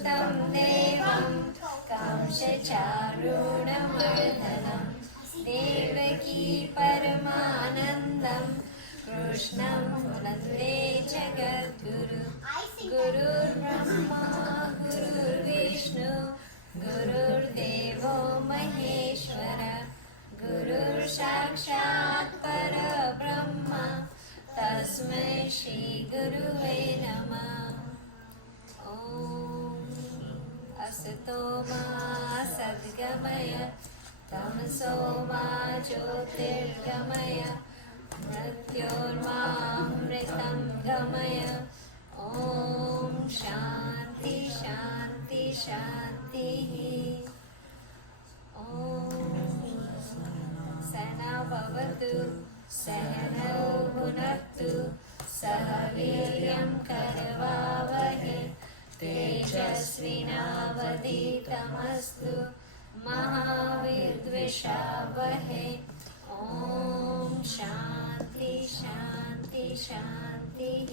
वसुदेवसुतं देवं कंसचारूणमर्दनं देवकी परमानन्दं कृष्णं वन्दे जगद्गुरु गुरुर्ब्रह्मा गुरुर्विष्णु गुरुर्देवो महेश्वर गुरुर्साक्षात् परब्रह्म तस्मै श्री गुरुवे नमः। ॐ असतो मा सद्गमय तमसो मा ज्योतिर्गमय मृत्योर्मामृतं गमय। ॐ शान्ति शान्ति शान्तिः। ॐ सहना भवतु सहनौ भुनक्तु सह वीर्यं करवावहै तेजस्विनावधीतमस्तु मा विद्विषावहै। ॐ शान्ति शान्ति शान्तिः।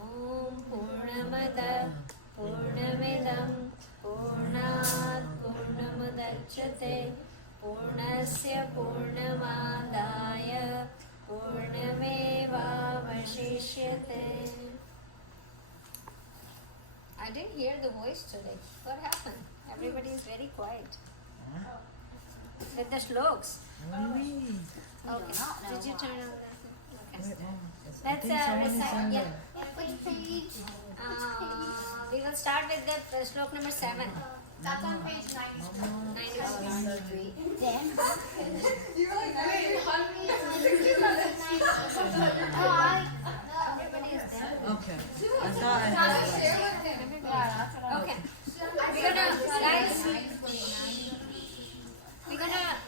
ॐ पूर्णमद पूर्णमिदं पूर्णात् पूर्णमुदच्यते पूर्णस्य पूर्णमादाय पूर्णमेवावशिष्यते। I didn't hear the voice today. What happened? Everybody is very quiet. With the shloks. Really? Okay. Did you turn on that? Okay. Let's recite. Yeah. Which page? We will start with the shlok number 7. That's on page 93. Then? You're like, Everybody is there. Okay. I thought I heard share like, with him. Okay.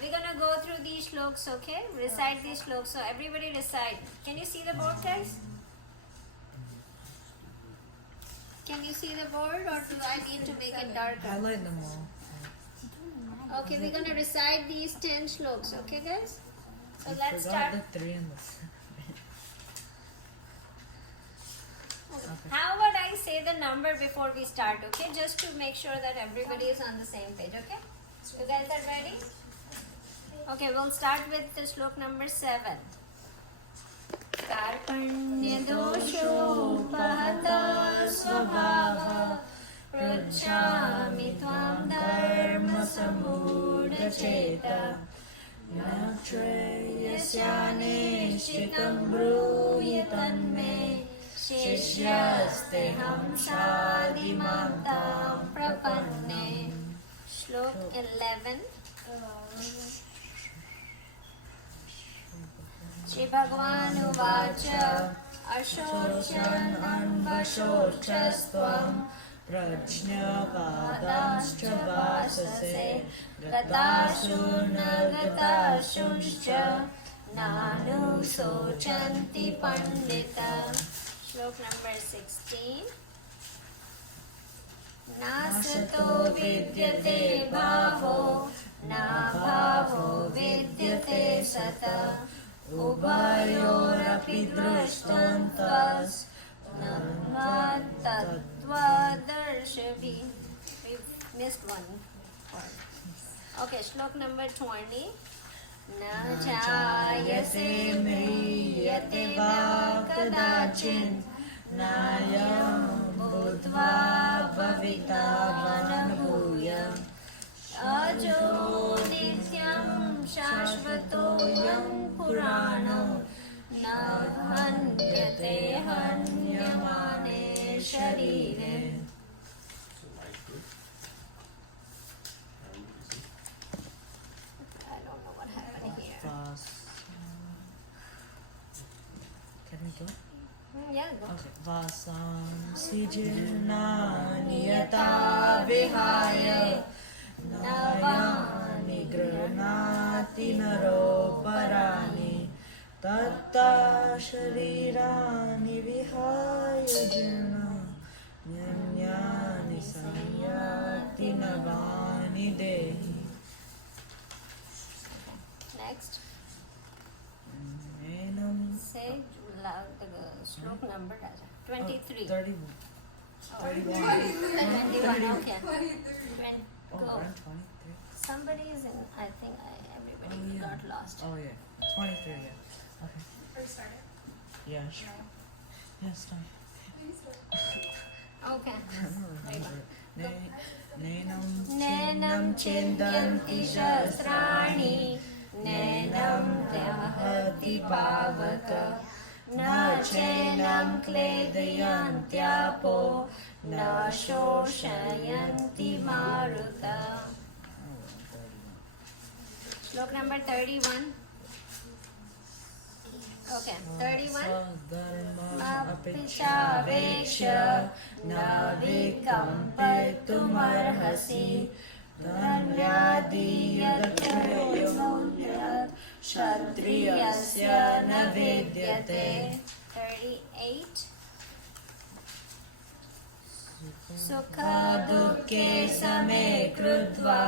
We're gonna go through these shloks, okay? Recite these shloks. So everybody recite. Can you see the board, guys? Can you see the board, or do I need to make it darker? highlight them all. Okay, we're gonna recite these 10 shloks, okay, guys? So I let's forgot start. the 3 and the 7. How about I say the number before we start, okay? Just to make sure that everybody is on the same page, okay? You guys are ready? Okay, we'll start with the shlok number 7. कार्पण्यदोषोपहता स्वभावः पृच्छामि त्वां धर्मसम्मूढचेता न श्रेयस्यानिश्चितं ब्रूहि तन्मे शिष्यस्तेऽहं शादिमां तां प्रपन्ने। Shlok 11. Shri Bhagavan Uvacha Ashochan Anvashocastvam Prajñapadanscha Vasase Gatashu Nagatashunscha Nanu Sochanti Pandita. Shlok number 16. नासतो विद्यते भावो न भावो विद्यते सता उभयोरपि दृष्टन्तस्तत्त्वदर्शिभिः. We've missed one part. Okay, shlok number 20. न जायसे म्रियते वा कदाचिन् नायं भूत्वा भविता न भूयः अजो नित्यं शाश्वतोऽयं पुराणो न हन्यते हन्यमाने शरीरे. I don't know what happened here. Can we go? Yeah, go. Okay. Vasansi jirnani yata vihaya navani granati naroparani tatta sharirani vihaya jirna nyanyani sanyati navani dehi. Next. Menam Say the shlok number, Raja. 23. 31. 21. 21, okay. Oh, Go. I'm 23. Somebody is in, I think everybody Oh, yeah. got lost. Oh, yeah. 23, yeah. Okay. First started. Yeah, sure. Yes, time. Okay. Nenam Nenam chindanti shasrani Nenam dahati pavaka Na chenam kledayantyapo Na shoshayanti maruta. Slok number 31. Okay, 31. Mapichaveksha navikampetumarhasi Dhanyadiyadyat kshatriyasya navidyate. 38. Sukha dukkhe same krutva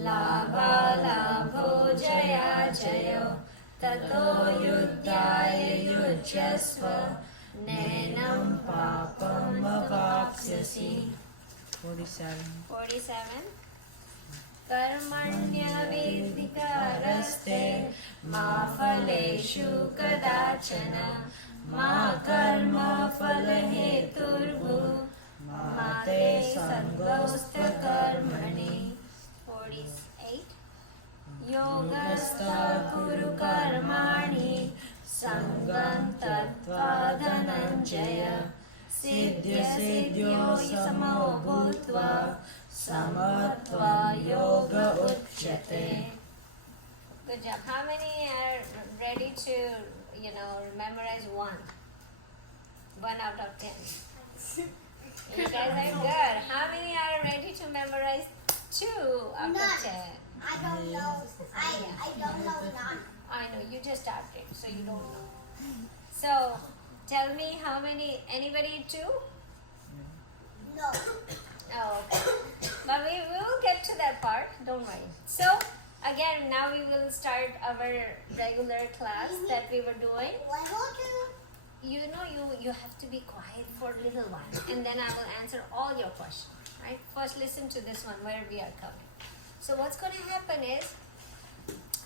labhalabho jaya jayo Tato yuddhaya yujyasva nenam papam avapsyasi. 47. Karmanya vidikaraste ma phaleshu kadachana ma karma phalaheturvu ma te sangosta karmani. 48. Yogastha kuru karmani sangam tattva dhananjaya siddhya siddhyo samo bhutva samatva yoga uchyate. Good job. How many are ready to, memorize one? 1 out of 10. You guys are good. How many are ready to memorize 2 out of 10? I don't know. I don't know none. I know, you just started, so you don't know. So, tell me how many, anybody 2? No. Oh, okay. But we will get to that part, don't worry. So, again, now we will start our regular class that we were doing. You have to be quiet for a little while, and then I will answer all your questions, right? First, listen to this one, where we are coming. So what's going to happen is,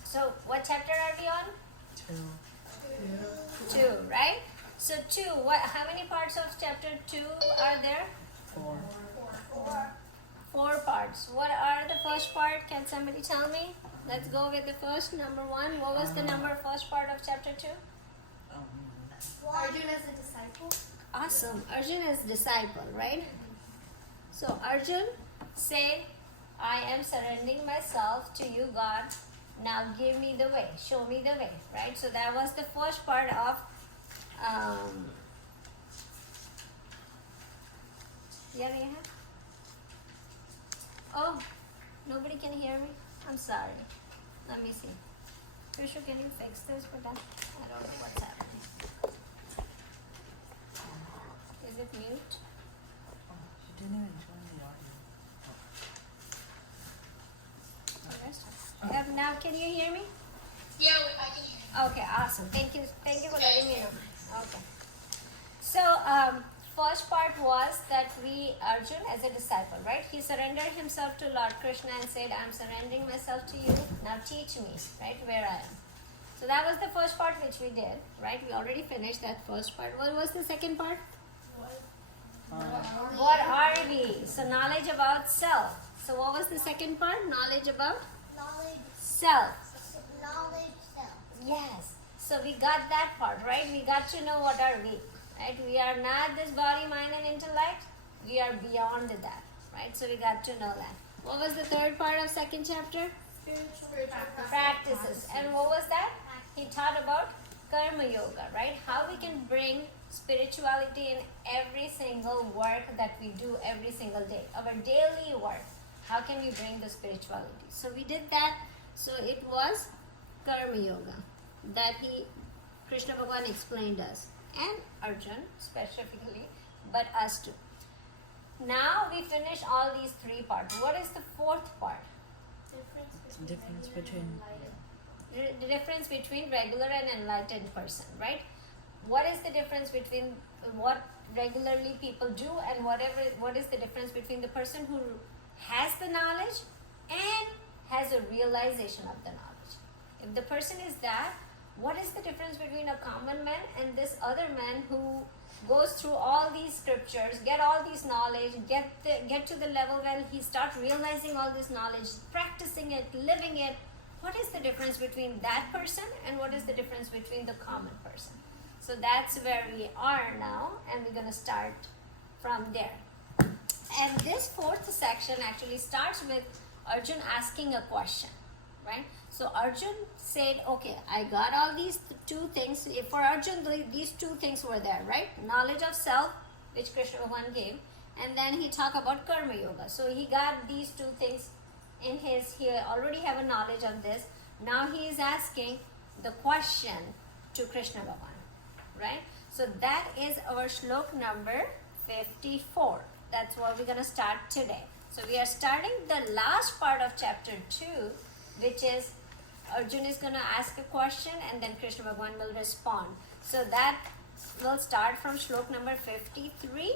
so what chapter are we on? 2, right? So 2, how many parts of chapter 2 are there? 4. 4 parts. What are the first part? Can somebody tell me? Let's go with the first, number 1. What was the first part of chapter 2? Arjun as a disciple. Awesome. Arjun is disciple, right? So Arjun said, I am surrendering myself to you, God. Now give me the way. Show me the way, right? So that was the first part of Oh, nobody can hear me? I'm sorry. Let me see. Trisha, can you fix this? But I don't know what's happening. Is it mute? She didn't even join the audio. Now can you hear me? Yeah, I can hear you. Okay, awesome. Thank you for letting me know. Okay. So, first part was that Arjun as a disciple, right? He surrendered himself to Lord Krishna and said, I'm surrendering myself to you. Now teach me, right, where I am. So that was the first part which we did, right? We already finished that first part. What was the second part? What are we? So knowledge about self. So what was the second part? Knowledge about self. Knowledge self. Yes. So we got that part, right? We got to know what are we, right? We are not this body, mind and intellect. We are beyond that, right? So we got to know that. What was the third part of second chapter? Spiritual Practices. And what was that? He taught about karma yoga, right? How we can bring spirituality in every single work that we do every single day. Our daily work. How can we bring the spirituality? So we did that. So it was karma yoga that Krishna Bhagavan explained us. And Arjun specifically, but us too. Now we finish all these 3 parts. What is the 4th part? Difference between The difference between regular and enlightened person, right? What is the difference between what regularly people do, and what is the difference between the person who has the knowledge and has a realization of the knowledge. If the person is that, what is the difference between a common man and this other man who goes through all these scriptures, get all these knowledge, get to the level where he starts realizing all this knowledge, practicing it, living it? What is the difference between that person and what is the difference between the common person? So that's where we are now, and we're going to start from there. And this fourth section actually starts with Arjun asking a question, right? So Arjun said, okay, I got all these two things. For Arjun, these two things were there, right? Knowledge of self, which Krishna Bhagavan gave, and then he talked about Karma Yoga. So he got these two things in his, he already have a knowledge of this. Now he is asking the question to Krishna Bhagavan, right? So that is our shlok number 54. That's what we're going to start today. So we are starting the last part of chapter 2, which is Arjun is going to ask a question and then Krishna Bhagavan will respond. So that will start from shlok number 53.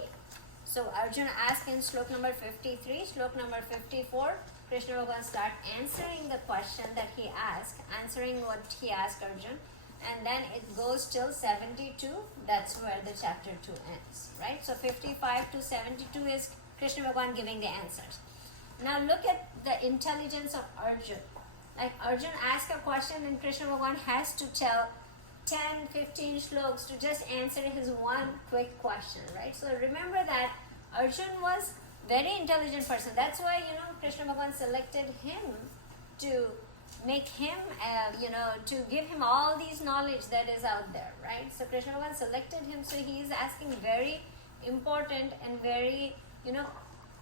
So Arjun asked in shlok number 53, shlok number 54, Krishna Bhagavan start answering the question that he asked, answering what he asked Arjun, and then it goes till 72. That's where the chapter 2 ends, right? So 55 to 72 is Krishna Bhagavan giving the answers. Now look at the intelligence of Arjun. Like Arjun asked a question and Krishna Bhagavan has to tell 10, 15 shloks to just answer his one quick question, right? So remember that Arjun was very intelligent person. That's why, Krishna Bhagavan selected him to make him, to give him all these knowledge that is out there, right? So Krishna Bhagavan selected him, so he is asking very important and very,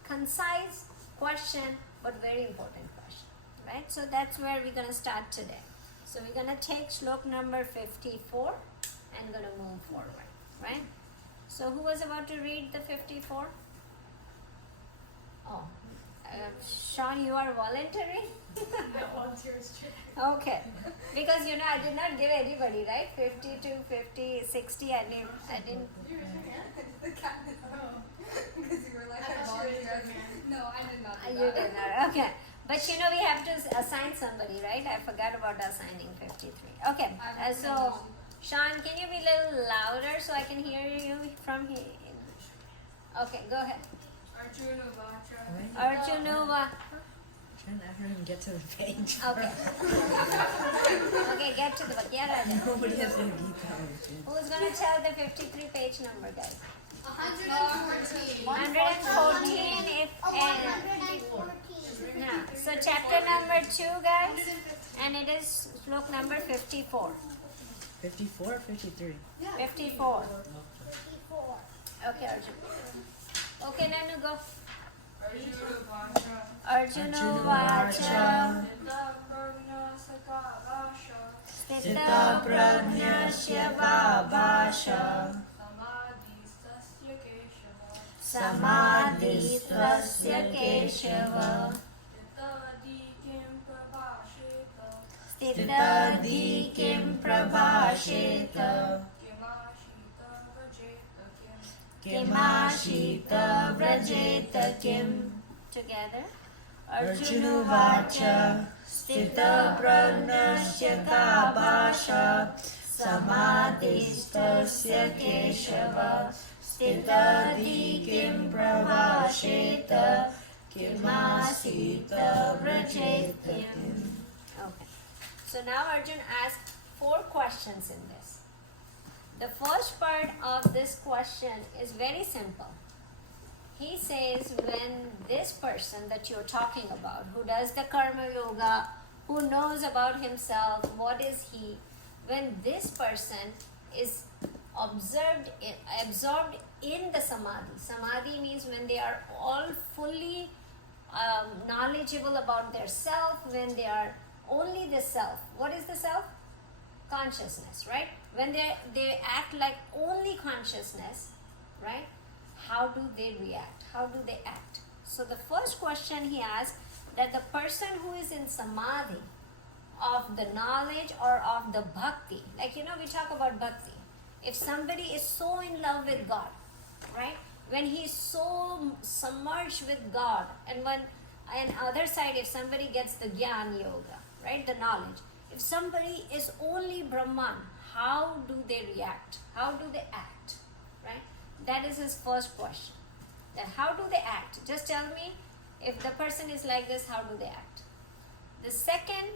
concise question, but very important question, right? So that's where we're going to start today. So we're going to take shlok number 54 and going to move forward, right? So who was about to read the 54? Oh, Sean, you are volunteering? Okay, because I did not give anybody, right? 52, 50, 60, I didn't. Because you were like, I volunteered. No, I did not. You did not, okay. But we have to assign somebody, right? I forgot about assigning 53. Okay, so Sean, can you be a little louder so I can hear you from here? Okay, go ahead. Arjunuva. Trying to have him get to the page. Okay. Okay, get to the book. Yeah, Raja. Nobody has the Gita. Who's going to tell the 53 page number, guys? 114. 114 if and 114. yeah. So chapter number 2, guys, and it is shlok number 54. 54 or 53? 54. 54. Okay, Arjun. Okay, Nanu, go. Arjunuvacha. Arjunuvacha. Stita prajnasya babasha. Samadhistasya keshava. Stitadi kim prabhasheta. Kimashita vrajeta kim. Together. Arjunuvacha. Stita prajnasya kabhasha. Samadhistasya keshava. Stitadi kim prabhasheta. Kimasita vrajeta kim. Okay. So now Arjun asked 4 questions in this. The first part of this question is very simple. He says when this person that you're talking about, who does the karma yoga, who knows about himself, what is he, when this person is absorbed in the samadhi. Samadhi means when they are all fully knowledgeable about their self, when they are only the self. What is the self? Consciousness, right? When they act like only consciousness, right? How do they react? How do they act? So the first question he asked, that the person who is in samadhi of the knowledge or of the bhakti, like we talk about bhakti. If somebody is so in love with God, right? When he's so submerged with God, and when on other side, if somebody gets the Gyan Yoga, right, the knowledge, if somebody is only Brahman, how do they react? How do they act, right? That is his first question. That how do they act? Just tell me, if the person is like this, how do they act? The second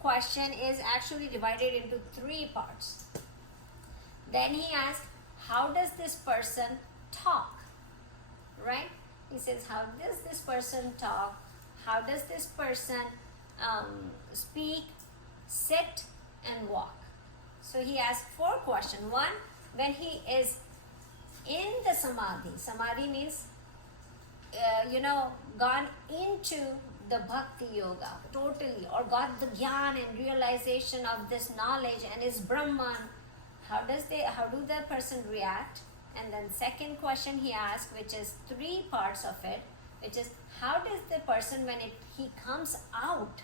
question is actually divided into 3 parts. Then he asks, how does this person talk? Right? He says, how does this person talk? How does this person speak, sit, and walk? So he asks 4 questions. 1, when he is in the samadhi. Samadhi means, gone into the bhakti yoga totally, or got the gyan and realization of this knowledge and is Brahman. How do the person react? And then second question he asks, which is 3 parts of it, which is how does the person he comes out,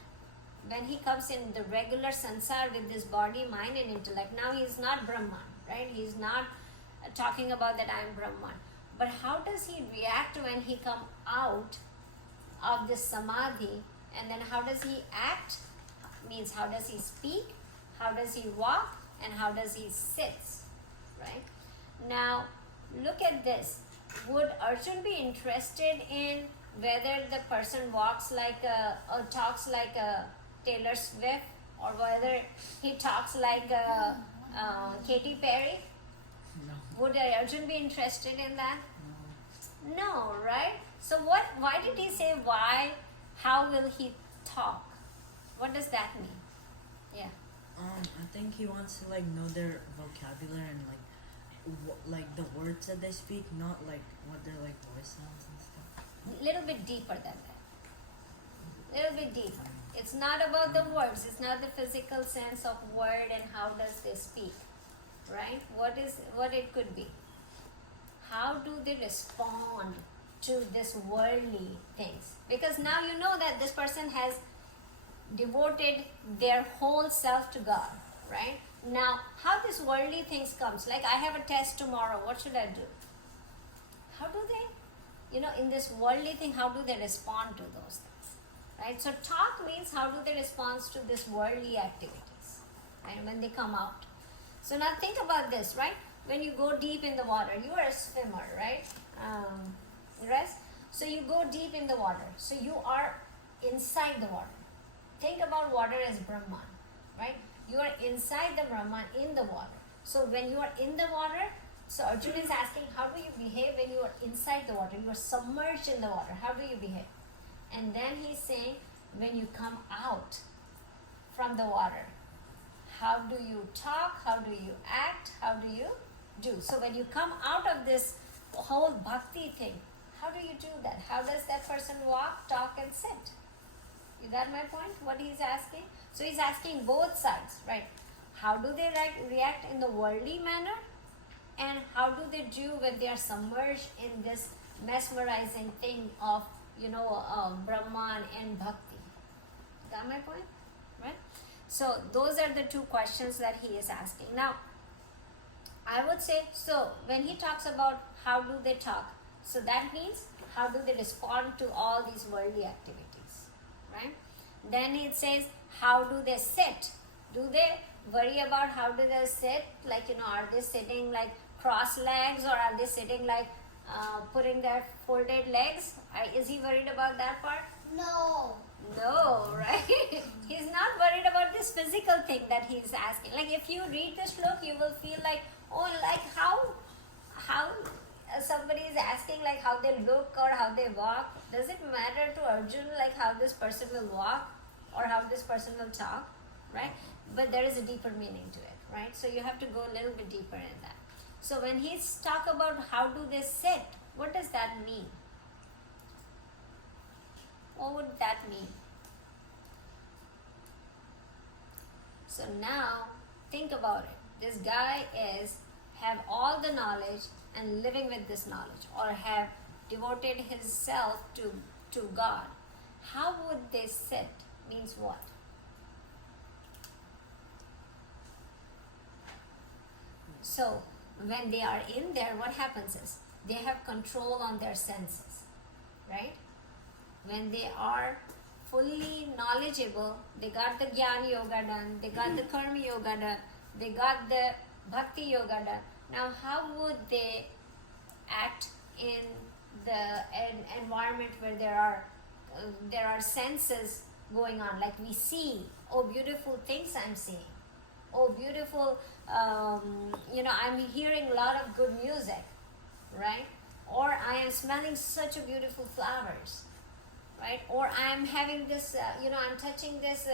when he comes in the regular sansar with this body, mind and intellect. Now he is not Brahman, right? He is not talking about that I am Brahman. But how does he react when he come out of this samadhi? And then how does he act? Means how does he speak? How does he walk? And how does he sit? Right? Now, look at this. Would Arjun be interested in whether the person walks like or talks like a Taylor Swift, or whether he talks like a Katy Perry? No. Would Arjun be interested in that? No, right? So why did he say why? How will he talk? What does that mean? Yeah. I think he wants to know their vocabulary and the words that they speak, not what their voice sounds and stuff. Little bit deeper than that. Little bit deeper. It's not about the words. It's not the physical sense of word and how does they speak, right? What it could be. How do they respond to this worldly things? Because now you know that this person has devoted their whole self to God, right? Now, how this worldly things comes, like I have a test tomorrow, what should I do? How do they, in this worldly thing, how do they respond to those things, right? So talk means how do they respond to this worldly activities, right, when they come out. So now think about this, right? When you go deep in the water, you are a swimmer, right? Rest. So you go deep in the water. So you are inside the water. Think about water as Brahman, right? You are inside the Brahman in the water. So when you are in the water, so Arjuna is asking, how do you behave when you are inside the water? You are submerged in the water. How do you behave? And then he's saying, when you come out from the water, how do you talk? How do you act? How do you do? So when you come out of this whole bhakti thing, how do you do that? How does that person walk, talk, and sit? You got my point? What he's asking? So he's asking both sides, right? How do they react in the worldly manner? And how do they do when they are submerged in this mesmerizing thing of, Brahman and Bhakti? Got my point? Right? So those are the 2 questions that he is asking. Now, I would say, so when he talks about how do they talk, so that means how do they respond to all these worldly activities, right? Then it says, how do they sit? Do they worry about how do they sit? Are they sitting like cross legs, or are they sitting like putting their folded legs? Is he worried about that part? No. No, right? He's not worried about this physical thing that he's asking. Like if you read this look, you will feel like, oh, like how somebody is asking like how they look or how they walk. Does it matter to Arjun like how this person will walk or how this person will talk, right? But there is a deeper meaning to it, right? So you have to go a little bit deeper in that. So when he's talk about how do they sit, what does that mean? What would that mean? So now think about it. This guy have all the knowledge and living with this knowledge, or have devoted himself to God. How would they sit? Means what? So when they are in there, what happens is they have control on their senses, right? When they are fully knowledgeable, they got the Jnana Yoga done, they got the Karma Yoga done, they got the Bhakti Yoga done. Now, how would they act in the environment where there are senses going on? Like we see, oh, beautiful things I'm seeing. Oh, beautiful, I'm hearing a lot of good music, right? Or I am smelling such a beautiful flowers, right? Or I am having this, I'm touching this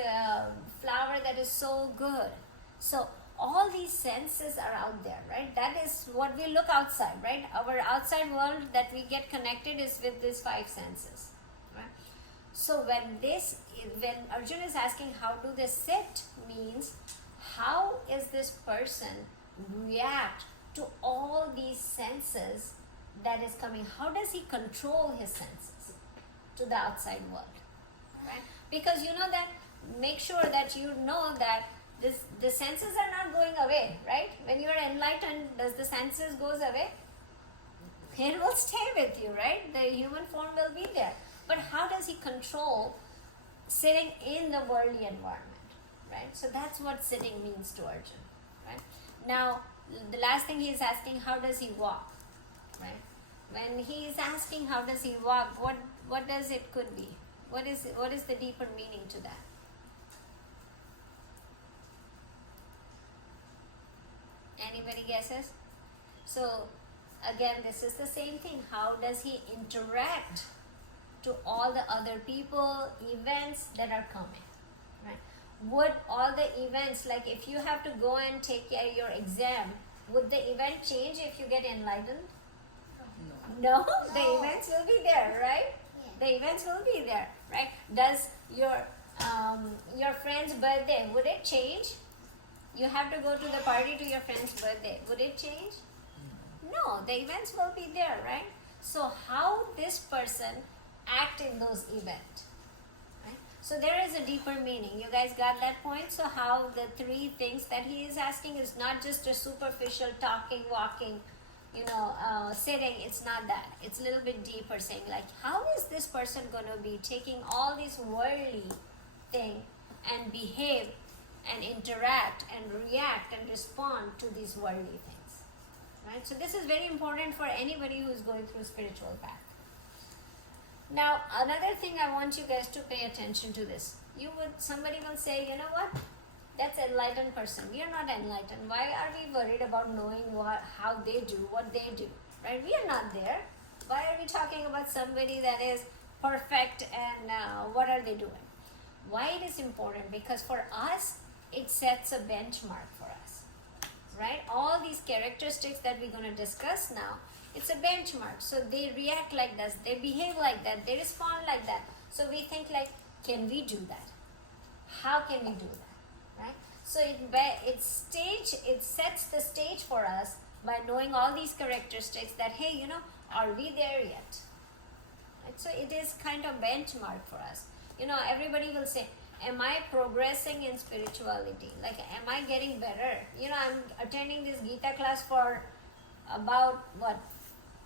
flower that is so good. So all these senses are out there, right? That is what we look outside, right? Our outside world that we get connected is with these 5 senses, right? So when Arjuna is asking how do they sit, means how is this person react to all these senses that is coming? How does he control his senses to the outside world, right? Because make sure that you know that the senses are not going away, right? When you are enlightened, does the senses goes away? It will stay with you, right? The human form will be there. But how does he control sitting in the worldly environment, right? So that's what sitting means to Arjuna, right? Now, the last thing he is asking, how does he walk, right? When he is asking how does he walk, what does it could be? What is the deeper meaning to that? Anybody guesses? So again, this is the same thing. How does he interact to all the other people, events that are coming, right? Would all the events, like if you have to go and take your exam, would the event change if you get enlightened? No, the events will be there, right? The events will be there, right? Does your friend's birthday, would it change? You have to go to the party to your friend's birthday. Would it change? No, the events will be there, right? So how this person act in those events, right? So there is a deeper meaning. You guys got that point? So how the 3 things that he is asking is not just a superficial talking, walking, sitting. It's not that. It's a little bit deeper, saying like, how is this person going to be taking all these worldly thing and behave and interact and react and respond to these worldly things, right? So this is very important for anybody who is going through spiritual path. Now, another thing I want you guys to pay attention to this. Somebody will say, you know what? That's enlightened person. We are not enlightened. Why are we worried about knowing how they do, what they do, right? We are not there. Why are we talking about somebody that is perfect and what are they doing? Why it is important? Because for us, it sets a benchmark for us, right? All these characteristics that we're going to discuss now, it's a benchmark. So they react like this, they behave like that, they respond like that. So we think like, can we do that? How can we do that, right? So it sets the stage for us by knowing all these characteristics that, hey, are we there yet? Right? So it is kind of benchmark for us. Everybody will say, am I progressing in spirituality? Like, am I getting better? I'm attending this Gita class for about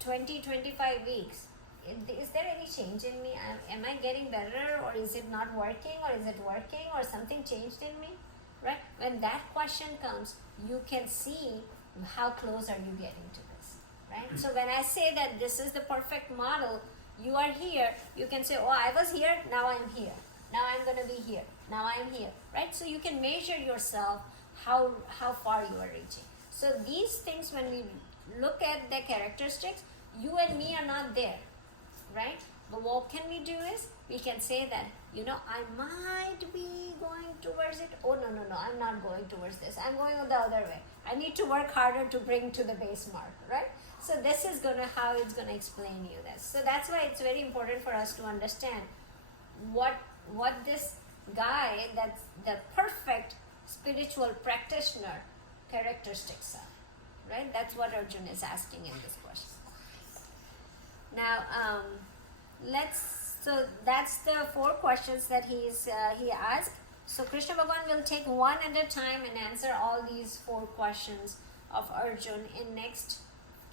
20-25 weeks. Is there any change in me? Am I getting better, or is it not working, or is it working, or something changed in me, right? When that question comes, you can see how close are you getting to this, right? So when I say that this is the perfect model, you are here, you can say, oh, I was here, now I'm here. Now I'm going to be here. Now I'm here, right? So you can measure yourself how far you are reaching. So these things, when we look at the characteristics, you and me are not there, right? But what can we do is, we can say that, I might be going towards it. Oh, no, I'm not going towards this. I'm going the other way. I need to work harder to bring to the base mark, right? So this is how it's going to explain you this. So that's why it's very important for us to understand what this guy, that's the perfect spiritual practitioner characteristics are, right? That's what Arjuna is asking in this question. Now, so that's the 4 questions that he asked. So Krishna Bhagavan will take one at a time and answer all these 4 questions of Arjuna in next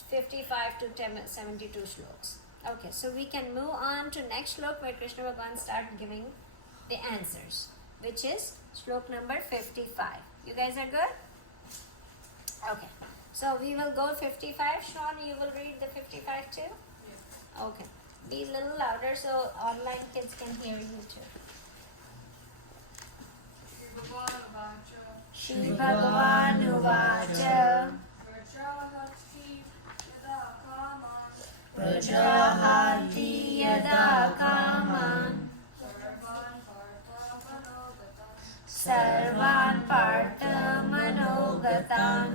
55 to 72 shloks. Okay, so we can move on to next shlok where Krishna Bhagavan start giving the answers, which is shlok number 55. You guys are good? Okay, so we will go 55. Sean, you will read the 55 too? Yeah. Okay, be a little louder so online kids can hear you too. Shri Bhagavan Uvacha Prajahati Yada Kaman Sarvan Partha Manogatan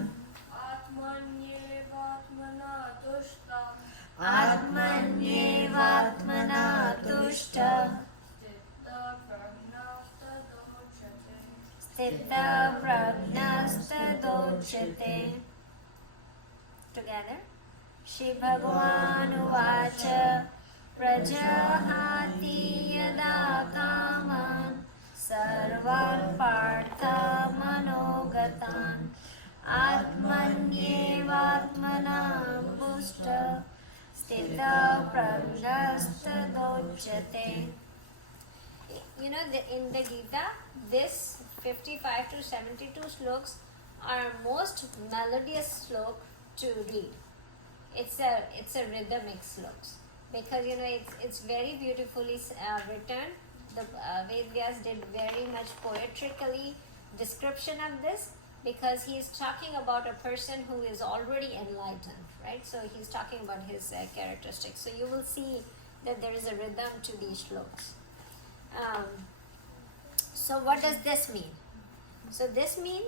Atmanyevatmana Tushta Sthita Prajnastadochate. Together. Shri Bhagavan Uvacha Prajahati Yada Kaman Sarvan Partha Manogatan Atmanyevatmana Pushta Sthita Prajnastadochate. You know, in the Gita, this 55 to 72 sloks are most melodious slok to read. It's a rhythmic sloks because you know it's very beautifully written. The Vedyas did very much poetically description of this because he is talking about a person who is already enlightened, right? So he's talking about his characteristics. So you will see that there is a rhythm to these shloks. So what does this mean? So this means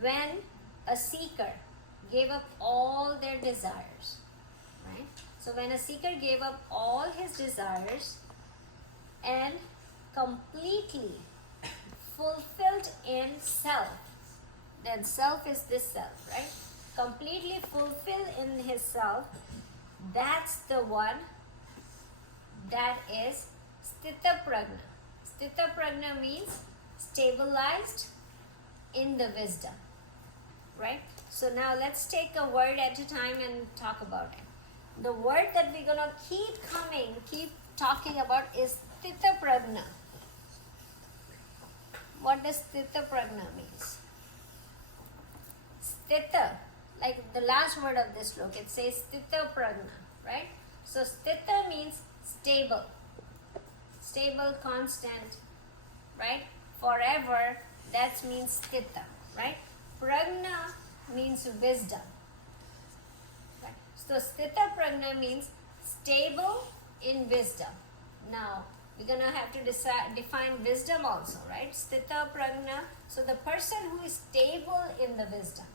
when a seeker gave up all their desires, right? So when a seeker gave up all his desires and completely fulfilled in self, then self is this self, right? Completely fulfilled in his self, that's the one that is Sthita Prajna. Sthita Prajna means stabilized in the wisdom, right? So now let's take a word at a time and talk about it. The word that we're gonna keep talking about is Sthita Prajna. What does Sthita Prajna means? Sthita, like the last word of this sloka, it says Sthita Prajna, right? So Sthita means stable, constant, right? Forever, that means Sthita, right? Prajna means wisdom. Right? So Sthita Prajna means stable in wisdom. Now, we're going to have to define wisdom also, right? Sthita Prajna. So the person who is stable in the wisdom,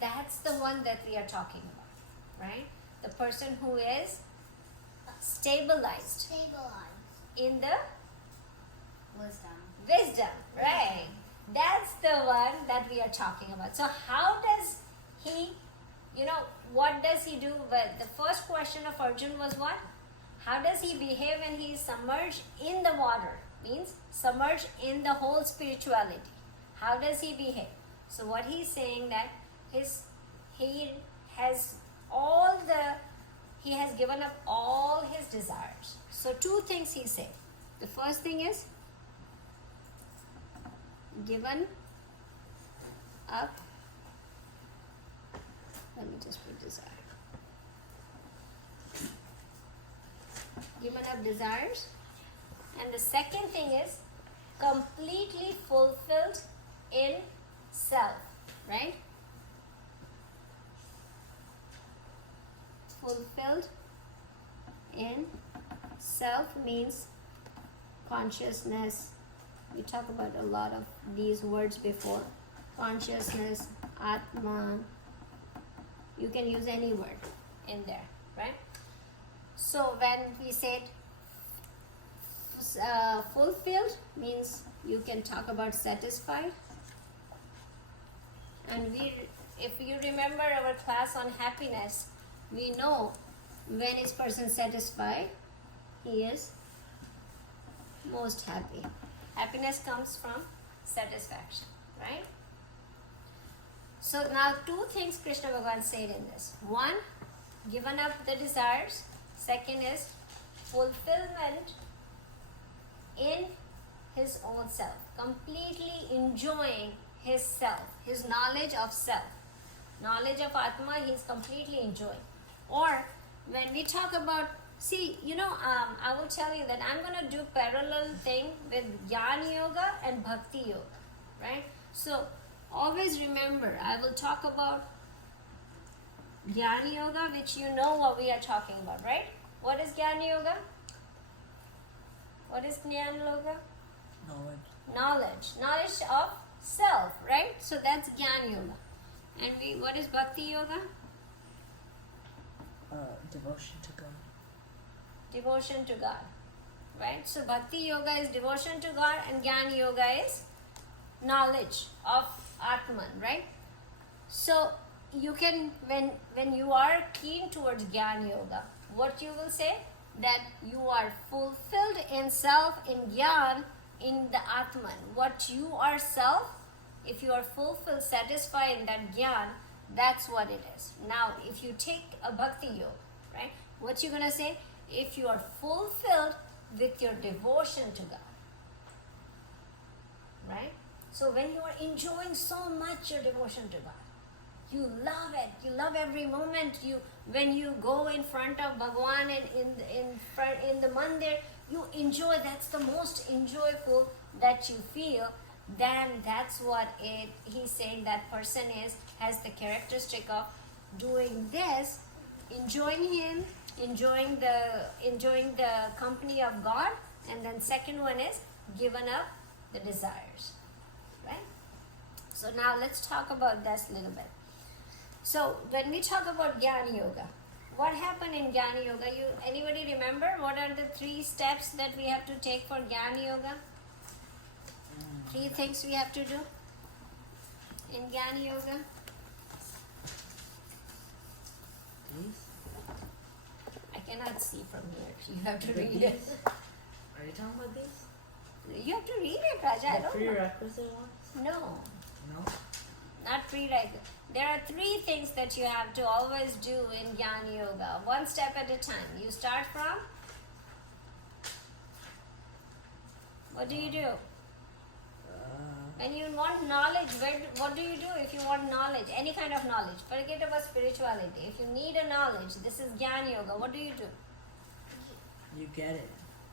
that's the one that we are talking about, right? The person who is stabilized in the wisdom, right? That's the one that we are talking about. So how does he, what does he do? Well, the first question of Arjun was what? How does he behave when he is submerged in the water? Means submerged in the whole spirituality. How does he behave? So what he's saying that he has given up all his desires. So two things he said. The first thing is given up. Let me just put desire. Given up desires. And the second thing is completely fulfilled in self, right? Fulfilled in self means consciousness. We talked about a lot of these words before. Consciousness, Atma. You can use any word in there, right? So when we said fulfilled means you can talk about satisfied. And if you remember our class on happiness, we know when is person satisfied, he is most happy. Happiness comes from satisfaction, right? So now two things Krishna Bhagavan said in this. One, given up the desires. Second is fulfillment in his own self. Completely enjoying his self, his knowledge of self. Knowledge of Atma, he is completely enjoying. Or when we talk about, see, I will tell you that I'm going to do parallel thing with Jnana Yoga and Bhakti Yoga, right? So always remember, I will talk about Jnana Yoga, which you know what we are talking about, right? What is Jnana Yoga? What is Jnana Yoga? Knowledge of self, right? So that's Jnana Yoga. And what is Bhakti Yoga? Devotion to God. Devotion to God, right? So Bhakti Yoga is devotion to God, and Jnana Yoga is knowledge of Atman, right? So you can, when you are keen towards Jnana Yoga, what you will say? That you are fulfilled in self, in Jnana, in the Atman. What you are self, if you are fulfilled, satisfied in that Jnana, that's what it is. Now, if you take a Bhakti Yoga, right? What you're going to say? If you are fulfilled with your devotion to God, right? So when you are enjoying so much your devotion to God, you love it. You love every moment. When you go in front of Bhagwan and in the mandir, you enjoy. That's the most enjoyable that you feel. Then that's what he's saying that person has the characteristic of doing this, enjoying him, enjoying the company of God, and then second one is given up the desires, right? So now let's talk about this a little bit. So when we talk about Jnana Yoga, what happened in Jnana Yoga? Anybody remember what are the 3 steps that we have to take for Jnana Yoga? 3 things we have to do in Jnana Yoga. I cannot see from here. You have to read it. Are you talking about these? You have to read it, Raja. I The don't know. prerequisite ones? No, No? not prerequisite. There are 3 things that you have to always do in Jnana Yoga. One step at a time. You start from? What do you do? When you want knowledge, what do you do if you want knowledge? Any kind of knowledge. Forget about spirituality. If you need a knowledge, this is Jnana Yoga. What do you do? You get it.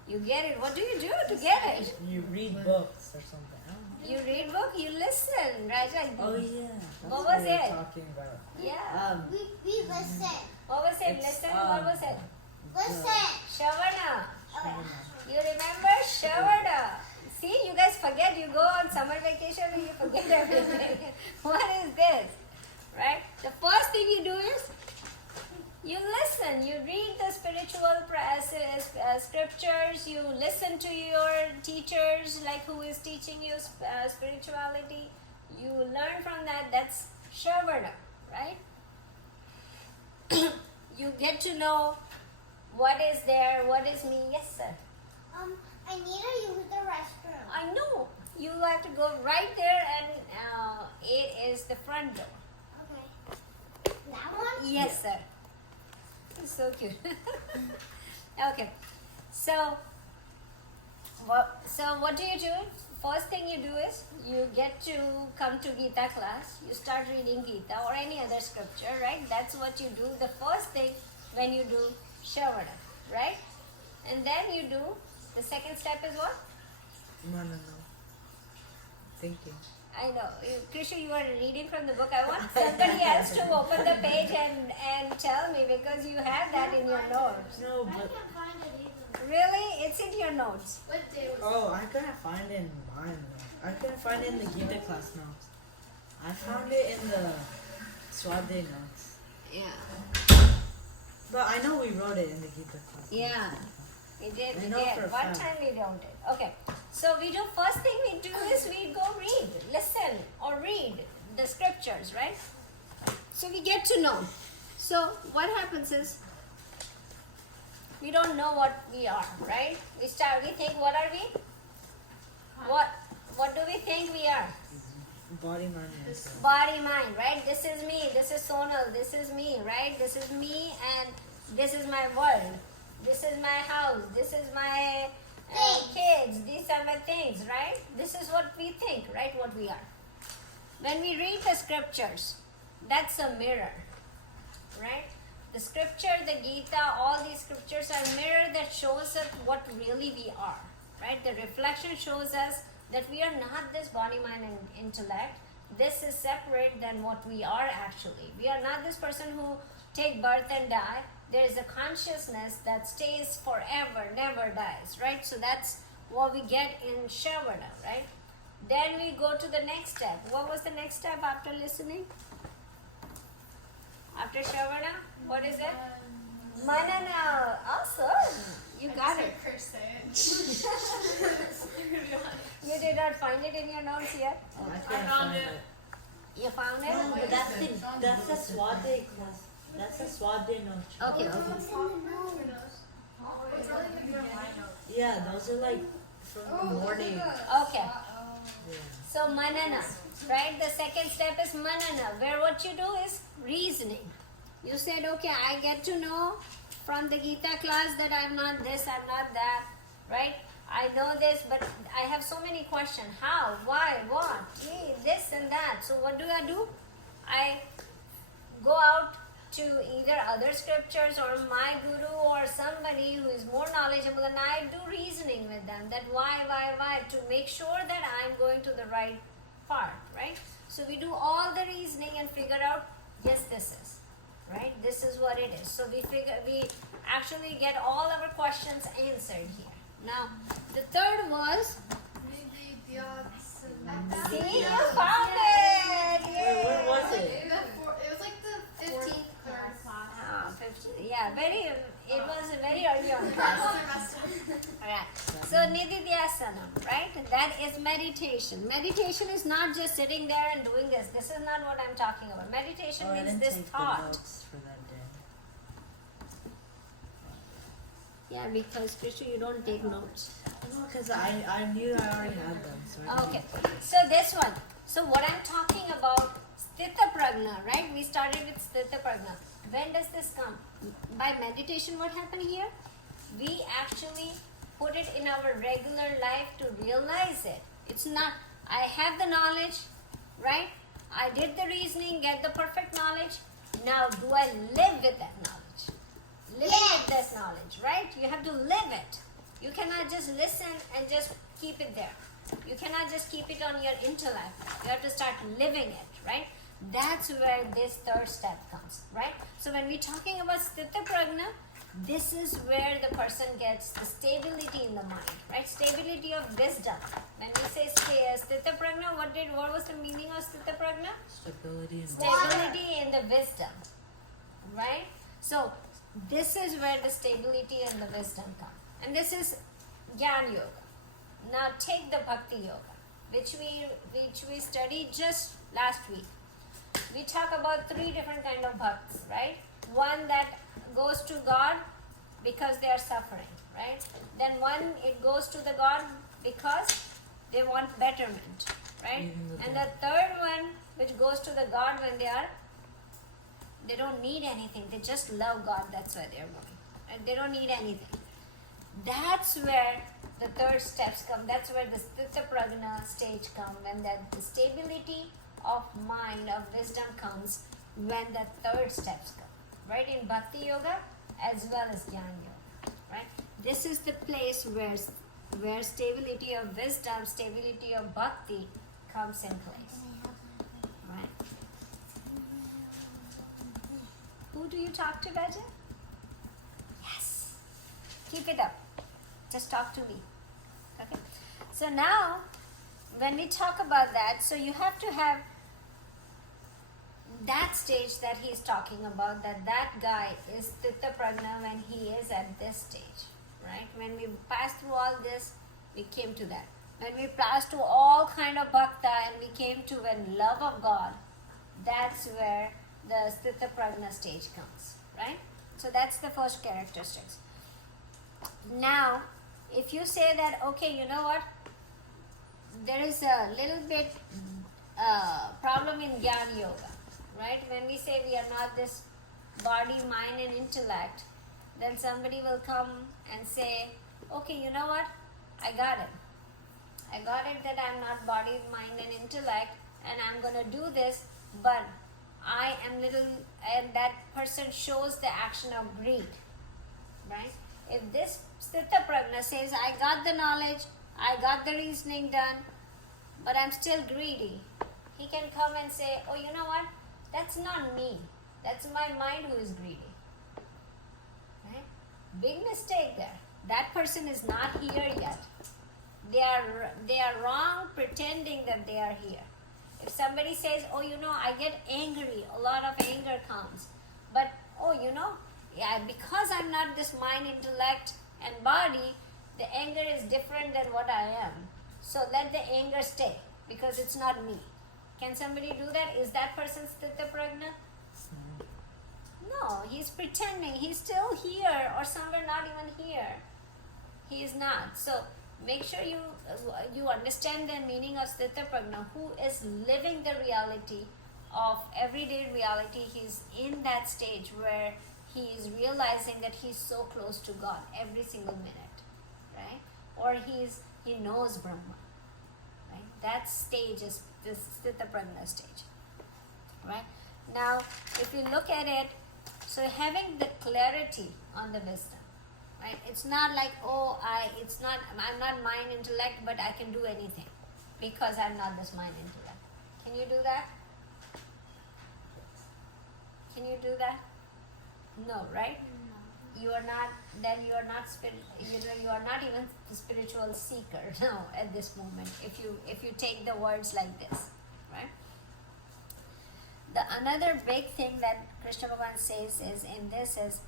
You get it. What do you do to get it? You read books or something. I don't know. You read book, you listen, Raja. Oh yeah. That's What was we're it? talking about. Yeah. We listen. What was it? It's, Listen, what was it? Listen. Shavana. You remember Shavana? See, you guys forget. You go on summer vacation and you forget everything. What is this? Right? The first thing you do is you listen. You read the spiritual scriptures. You listen to your teachers, like who is teaching you spirituality. You learn from that. That's Shavana, right? You get to know what is there, what is me. Yes, sir. I need to use the restroom. I know. You have to go right there, and it is the front door. Okay. That one? Yes, sir. It's so cute. Okay. So what do you do? First thing you do is you get to come to Gita class. You start reading Gita or any other scripture, right? That's what you do. The first thing when you do Shavana, right? And then you do, the second step is what? No. Thinking. I know. Krishu, you are reading from the book. I want somebody else to open the page and tell me, because you have that in your notes. No, I but can't find it either. Really? It's in your notes. What day was I couldn't find it in mine. Though. I couldn't find it in the Gita class notes. I found it in the Swadhyay notes. Yeah. But I know we wrote it in the Gita class. Yeah. We did. I We know did. for a One fact. time we don't it. Okay. So we do, first thing we do is we go read, listen or read the scriptures, right? So we get to know. So what happens is we don't know what we are, right? We think, what are we? What do we think we are? Body, mind, and soul. Body, mind, right? This is me, this is Sonal, this is me, right? This is me and this is my world. This is my house, this is my kids, these are my things, right? This is what we think, right? What we are. When we read the scriptures, that's a mirror, right? The scripture, the Gita, all these scriptures are a mirror that shows us what really we are, right? The reflection shows us that we are not this body, mind, and intellect. This is separate than what we are actually. We are not this person who take birth and die. There is a consciousness that stays forever, never dies, right? So that's what we get in Shravana, right? Then we go to the next step. What was the next step after listening? After Shravana, what is it? Manana. Awesome. You got it. You did not find it in your notes yet? Oh, I couldn't find it. You found it? No, but that's a Swadhyay class. That's a Swadhyay note. Okay, okay. Yeah, those are like from the morning. Okay. Yeah. So manana, right? The second step is manana, where what you do is reasoning. You said, okay, I get to know from the Gita class that I'm not this, I'm not that, right? I know this, but I have so many questions. How? Why? What? This and that. So what do? I go out to either other scriptures or my guru or somebody who is more knowledgeable, and I do reasoning with them that why, to make sure that I'm going to the right part, right? So we do all the reasoning and figure out, yes, this is, right? This is what it is. So we actually get all our questions answered here. Now, the third was, see, you found it! Yay! Where was it? It was like the 15th class. Ah, 15. Yeah, it was very early on. Alright. So Nididhyasana, right? That is meditation. Meditation is not just sitting there and doing this. This is not what I'm talking about. Meditation Oh, I means didn't this take the thought. notes for that day. Yeah, because Krishna, you don't take notes. No, because I knew I already had them. So I Okay. didn't. So this one. So what I'm talking about, Sthita Prajna, right? We started with Sthita Prajna. When does this come? By meditation, what happened here? We actually put it in our regular life to realize it. It's not, I have the knowledge, right? I did the reasoning, get the perfect knowledge. Now, do I live with that knowledge? Living with this knowledge, right? You have to live it. You cannot just listen and just keep it there. You cannot just keep it on your intellect. You have to start living it, right? That's where this third step comes, right? So when we're talking about Sthita Prajna, this is where the person gets the stability in the mind, right? Stability of wisdom. When we say Sthita Prajna, what was the meaning of Sthita Prajna? Stability and Stability in the wisdom, right? So this is where the stability and the wisdom come, and this is Jnana Yoga. Now take the Bhakti Yoga, which we studied just last week. We talk about 3 different kind of bhakts, right? One that goes to God because they are suffering, right? Then one, it goes to the God because they want betterment, right? And the third one, which goes to the God when they don't need anything. They just love God. That's why they're going. And they don't need anything. That's where the third steps come. That's where the Sthita Prajna stage comes. When the stability of mind, of wisdom comes, when the third steps come. Right? In Bhakti Yoga as well as Jnana Yoga. Right? This is the place where stability of wisdom, stability of bhakti comes in place. Right? Who do you talk to, Baja? Yes. Keep it up. Just talk to me. Okay. So now, when we talk about that, so you have to have that stage that he's talking about, that guy is Sthita Prajna when he is at this stage, right? When we passed through all this, we came to that. When we passed through all kind of bhakta and we came to when love of God, that's where the Sthita Prajna stage comes, right? So that's the first characteristics. Now, if you say that, okay, you know what? There is a little bit problem in Jnana Yoga, right? When we say we are not this body, mind, and intellect, then somebody will come and say, okay, you know what? I got it. I got it that I'm not body, mind, and intellect, and I'm gonna do this, but I am little, and that person shows the action of greed, right? If this Sthita Prajna says, I got the knowledge, I got the reasoning done, but I'm still greedy, he can come and say, oh, you know what? That's not me. That's my mind who is greedy. Right? Big mistake there. That person is not here yet. They are wrong pretending that they are here. If somebody says, oh, you know, I get angry, a lot of anger comes. But, oh, you know, yeah, because I'm not this mind, intellect, and body, the anger is different than what I am. So let the anger stay because it's not me. Can somebody do that? Is that person Sthita Prajna? No, he's pretending. He's still here or somewhere not even here. He is not. So make sure you understand the meaning of Sthita Prajna, who is living the reality of everyday reality. He's in that stage where he is realizing that he's so close to God every single minute, right? Or he knows Brahma, right? That stage is the Sthita Prajna stage, right? Now, if you look at it, so having the clarity on the wisdom, right? It's not like, oh, I'm not mind intellect, but I can do anything because I'm not this mind intellect. Can you do that? Can you do that? No, right? No. You are not. Then you are not you are not even the spiritual seeker now at this moment. If you take the words like this, right? The another big thing that Krishna Bhagavan says is in this is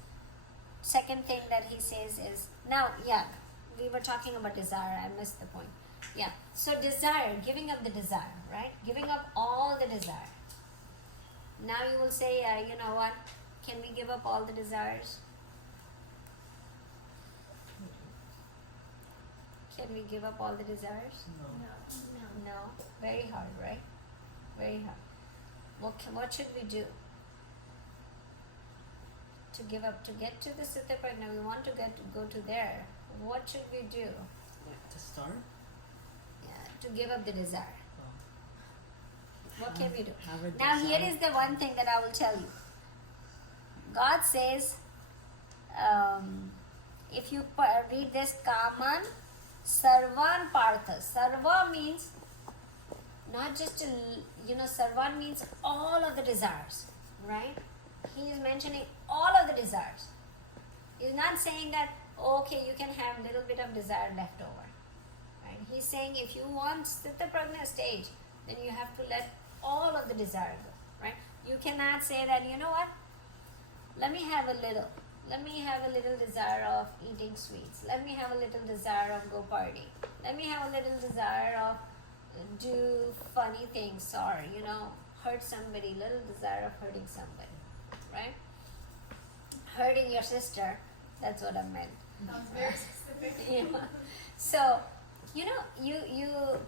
second thing that he says is now we were talking about desire. I missed the point. Yeah. So desire, giving up the desire, right? Giving up all the desire. Now you will say, you know what? Can we give up all the desires? Can we give up all the desires? No. No. Very hard, right? Very hard. What should we do to give up, to get to the Sthita Prajna? We want to go to there. What should we do? Like to start? Yeah, to give up the desire. What can we do? Have a Now here desire. is the one thing that I will tell you. God says, if you read this, Kaman Sarvan Partha. Sarva means not just Sarvan means all of the desires, right? He is mentioning all of the desires. He's not saying that, okay, you can have little bit of desire left over, right? He's saying if you want Sthita Prajna stage, then you have to let all of the desire go, right? You cannot say that, you know what? Let me have a little. Let me have a little desire of eating sweets. Let me have a little desire of go party. Let me have a little desire of do funny things or, hurt somebody. Little desire of hurting somebody, right? Hurting your sister. That's what I meant. That was very specific. Yeah. So, you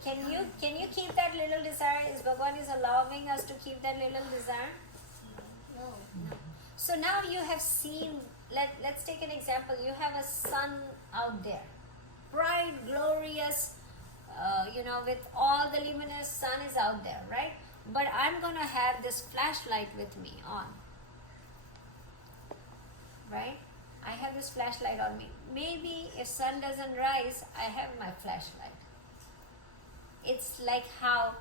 can you keep that little desire? Is Bhagavan is allowing us to keep that little desire? No. So now you have seen, let's take an example. You have a sun out there, bright, glorious, with all the luminous sun is out there, right? But I'm going to have this flashlight with me on, right? I have this flashlight on me. Maybe if sun doesn't rise, I have my flashlight. It's like how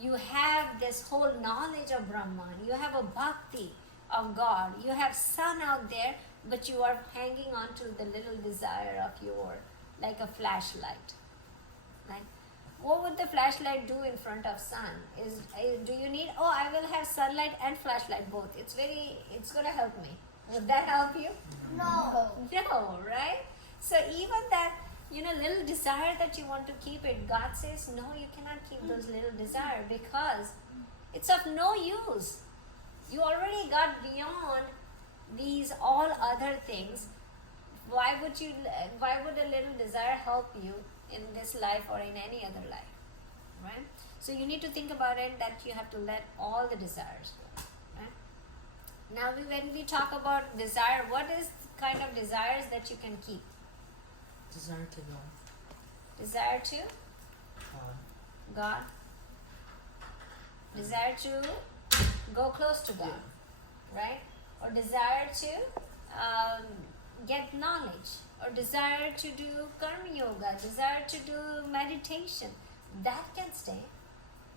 you have this whole knowledge of Brahman. You have a bhakti of God. You have sun out there, but you are hanging on to the little desire of your, like a flashlight. Right? What would the flashlight do in front of sun? Do you need, I will have sunlight and flashlight both. It's going to help me. Would that help you? No. No, right? So even that, little desire that you want to keep it, God says, no, you cannot keep those little desire because it's of no use. You already got beyond these all other things. Why would a little desire help you in this life or in any other life? right? So you need to think about it that you have to let all the desires go, right? Now when we talk about desire, what is kind of desires that you can keep? Desire to know Desire to God. God, desire to go close to God, right? Or desire to get knowledge, or desire to do karma yoga, desire to do meditation. That can stay.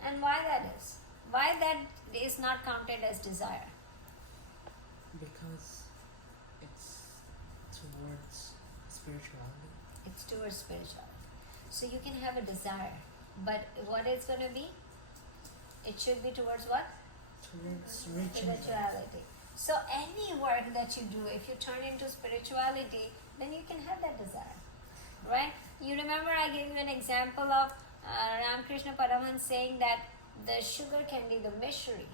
And why that is? Why that is not counted as desire? Because it's towards spirituality. It's towards spirituality. So you can have a desire, but what it's going to be? It should be towards what? Towards reaching Spirituality. So any work that you do, if you turn into spirituality, then you can have that desire, right? You remember I gave you an example of Ramakrishna Paramahansa saying that the sugar candy, the mishri,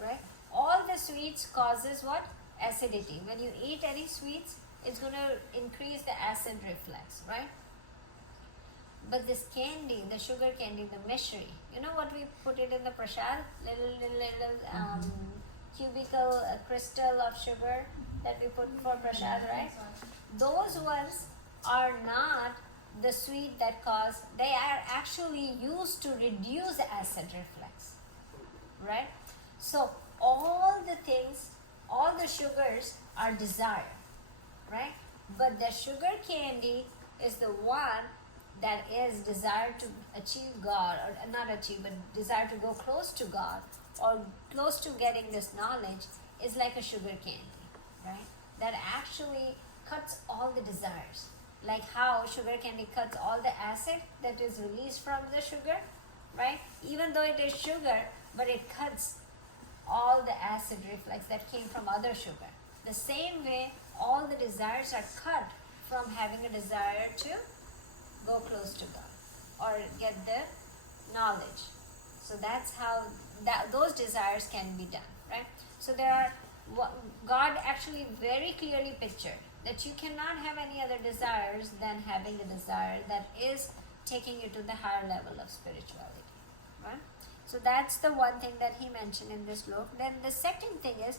right? All the sweets causes what? Acidity. When you eat any sweets, it's going to increase the acid reflex, right? But this candy, the sugar candy, the mishri, you know what we put it in the prasad? Little cubicle crystal of sugar that we put for prasad, right? Those ones are not the sweet that cause, they are actually used to reduce acid reflex, right? So all the things, all the sugars are desire, right? But the sugar candy is the one that is desire to achieve God, or not achieve, but desire to go close to God, or close to getting this knowledge, is like a sugar candy, right? That actually cuts all the desires. Like how sugar candy cuts all the acid that is released from the sugar, right? Even though it is sugar, but it cuts all the acid reflex that came from other sugar. The same way, all the desires are cut from having a desire to go close to God or get the knowledge. So that's how those desires can be done, right? So there are, God actually very clearly pictured that you cannot have any other desires than having a desire that is taking you to the higher level of spirituality, right? So that's the one thing that he mentioned in this book. Then the second thing is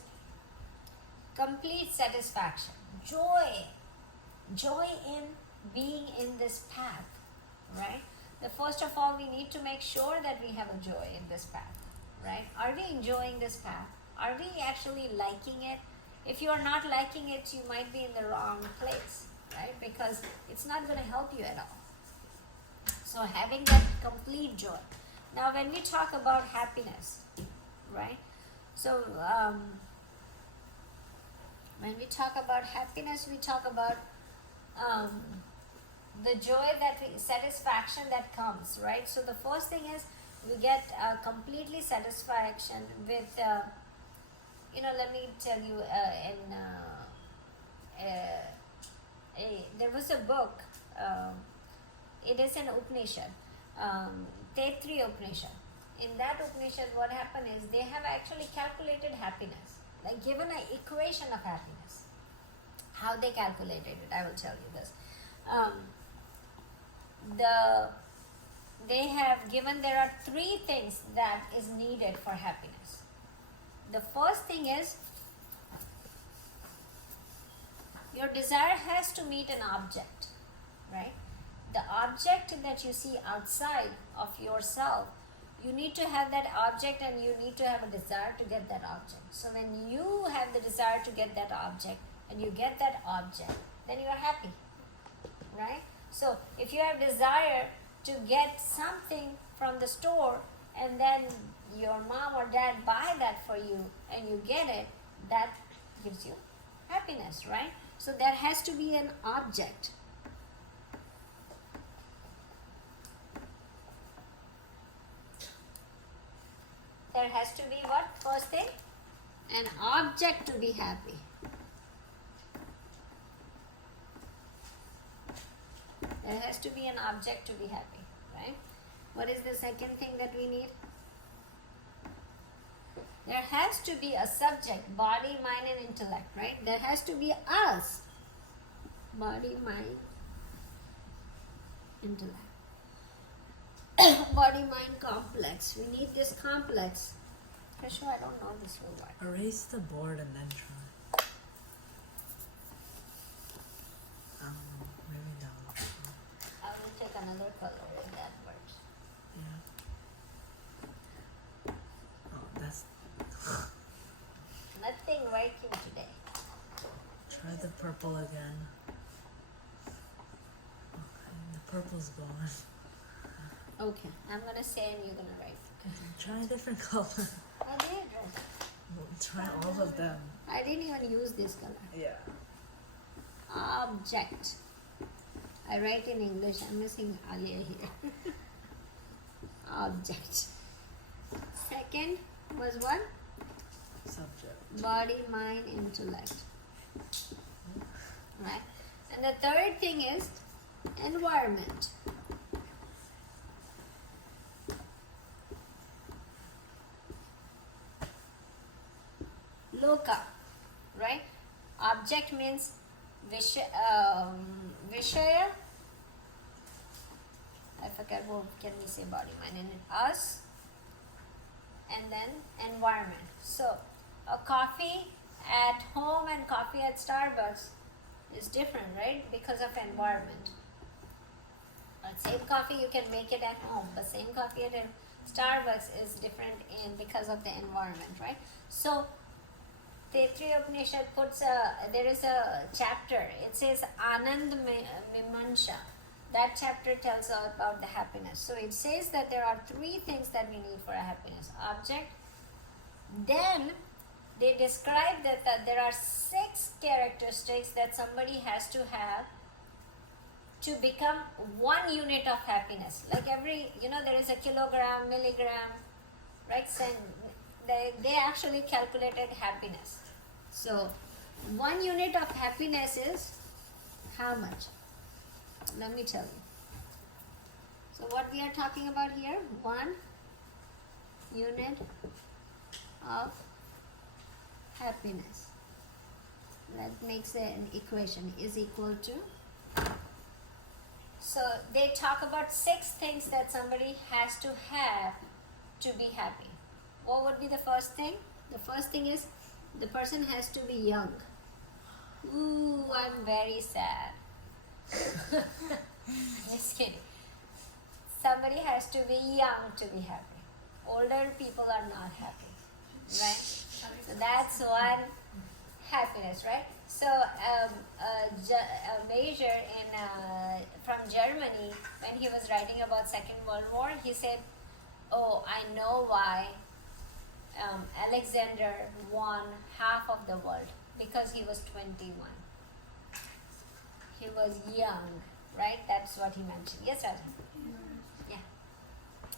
complete satisfaction, joy in being in this path, right? First of all, we need to make sure that we have a joy in this path, right? Are we enjoying this path? Are we actually liking it? If you are not liking it, you might be in the wrong place, right? Because it's not going to help you at all. So having that complete joy. Now, when we talk about happiness, right? So when we talk about happiness, we talk about the joy satisfaction that comes, right? So the first thing is we get completely satisfaction with, let me tell you, there was a book, it is an Upanishad, Taittiriya Upanishad. In that Upanishad, what happened is they have actually calculated happiness, like given an equation of happiness. How they calculated it, I will tell you this. They have given, there are 3 things that is needed for happiness. The first thing is your desire has to meet an object, right? The object that you see outside of yourself, you need to have that object and you need to have a desire to get that object. So when you have the desire to get that object and you get that object, then you are happy, right? So if you have desire to get something from the store and then your mom or dad buy that for you and you get it, that gives you happiness, right? So there has to be an object. There has to be what? First thing? An object to be happy. There has to be an object to be happy, right? What is the second thing that we need? There has to be a subject, body, mind, and intellect, right? There has to be us, body, mind, intellect. body-mind complex. We need this complex. Krishu, I don't know this whole word. Erase the board and then try. Maybe that will. I will take another color if that works. Yeah. Oh, that's. Nothing working today. Try the purple again. Okay, the purple's gone. Okay, I'm gonna say and you're gonna write. Try a different color. I did write. Try all of them. I didn't even use this color. Yeah. Object. I write in English. I'm missing Alia here. Object. Second was what? Subject. Body, mind, intellect. Right? And the third thing is environment. Loka. Right? Object means Vishaya. I forget what can we say body, mind, and us. And then environment. So a coffee at home and coffee at Starbucks is different, right? Because of environment. Same coffee you can make it at home, but same coffee at Starbucks is different because of the environment, right? So Taittiriya Upanishad there is a chapter, it says Anand Mimamsa. That chapter tells us about the happiness. So it says that there are 3 things that we need for a happiness. Object. Then they describe that there are 6 characteristics that somebody has to have to become 1 unit of happiness. Like there is a kilogram, milligram, right? So they actually calculated happiness. So 1 unit of happiness is how much? Let me tell you. So what we are talking about here, 1 unit of happiness. That makes an equation is equal to. So they talk about 6 things that somebody has to have to be happy. What would be the first thing? The first thing is the person has to be young. Ooh, I'm very sad. Just kidding. Somebody has to be young to be happy. Older people are not happy, right? So that's one happiness, right? So a major from Germany, when he was writing about Second World War, he said, "Oh, I know why Alexander won half of the world, because he was 21. He was young, right? That's what he mentioned. Yes, Rajan? Yeah.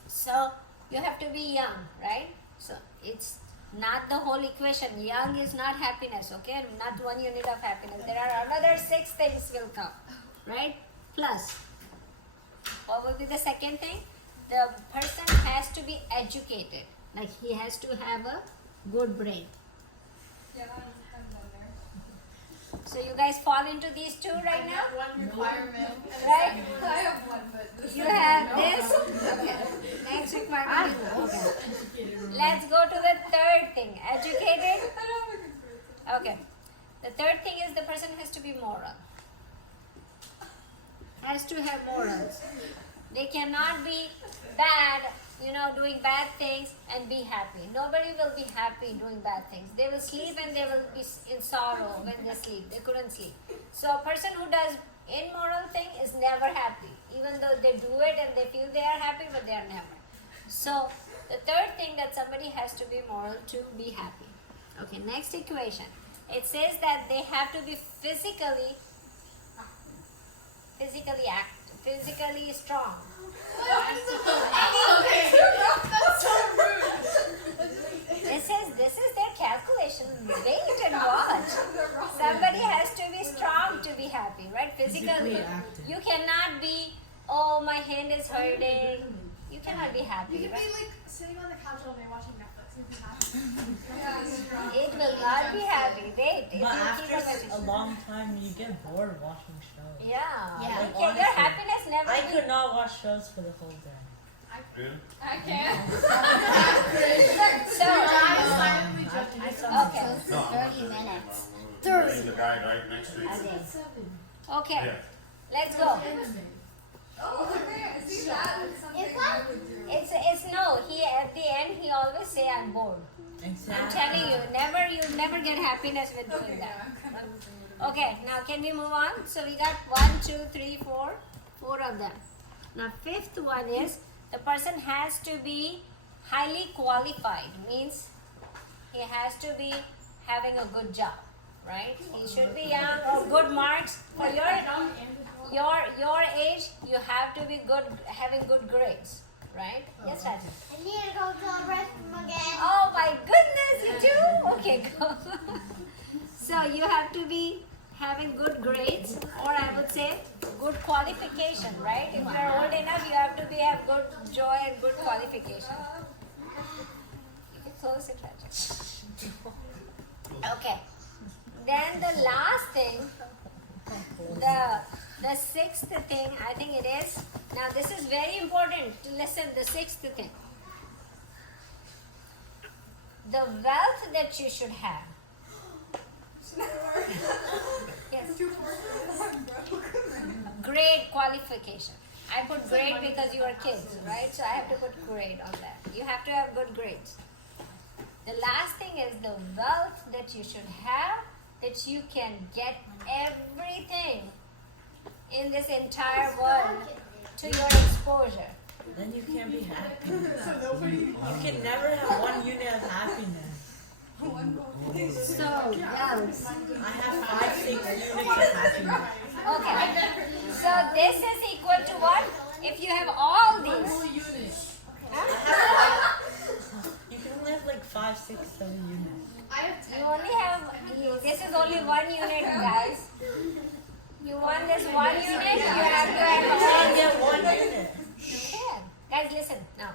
So you have to be young, right? So it's not the whole equation. Young is not happiness, okay? Not 1 unit of happiness. There are another 6 things will come, right? Plus, what will be the second thing? The person has to be educated. Like he has to have a good brain. Yeah, I'm done there. So you guys fall into these 2 right now? One requirement. Right? I have one, but this You have this? Okay. Next requirement. Okay. Let's go to the third thing. Educated. I don't have a good brain. Okay. The third thing is the person has to be moral. Has to have morals. They cannot be bad, doing bad things and be happy. Nobody will be happy doing bad things. They will sleep and they will be in sorrow when they sleep. They couldn't sleep. So a person who does immoral thing is never happy. Even though they do it and they feel they are happy, but they are never. So the third thing that somebody has to be moral to be happy. Okay, next equation. It says that they have to be physically strong. That's so rude. This is their calculation. Wait and watch. Somebody has to be strong to be happy, right? Physically. active. You cannot be, oh, my hand is hurting. You cannot be happy, You can right? be like sitting on the couch all day watching Netflix and be happy. Yeah, strong. It will not be happy. Wait. If But you after keep on watching- a long time, you get bored watching shows. Yeah. Like, Okay, your honestly, happiness never I will- could not watch shows for the whole day. Really? I can't. So, okay. No, I'm not 30 minutes. There's the guy right next to you. Okay, Yeah. let's go. Oh, okay. See, that is something If I would do. It's no. He at the end he always say I'm bored. Exactly. I'm telling you, you never get happiness with doing that. Okay, now can we move on? So we got 1, 2, 3, 4, 4 of them. Now fifth one is the person has to be highly qualified. Means he has to be having a good job, right? He should be young or good marks for your age. You have to be good, having good grades, right? Yes, Rajan. I need to go to the restroom again. Oh my goodness, you do? Okay, go. So you have to be having good grades, or I would say good qualification, right? If you are old enough, you have to have good joy and good qualification. You can close it, Rajan. Okay. Then the last thing, the sixth thing, I think it is. Now this is very important to listen. The sixth thing. The wealth that you should have. Yes. Grade qualification. I put grade because you are kids, right? So I have to put grade on that. You have to have good grades. The last thing is the wealth that you should have, that you can get everything in this entire world to your exposure. Then you can't be happy. You can never have one unit of happiness. So, wealth. I have 5, 6 units of happiness. Okay. So this is equal to what? If you have all these. Huh? You can only have like 5, 6, 7 units. I have 10. You only have, this is only 1 unit, guys. You want this 1 unit, you have to have You all can't get 1 unit. You can. Guys, listen now.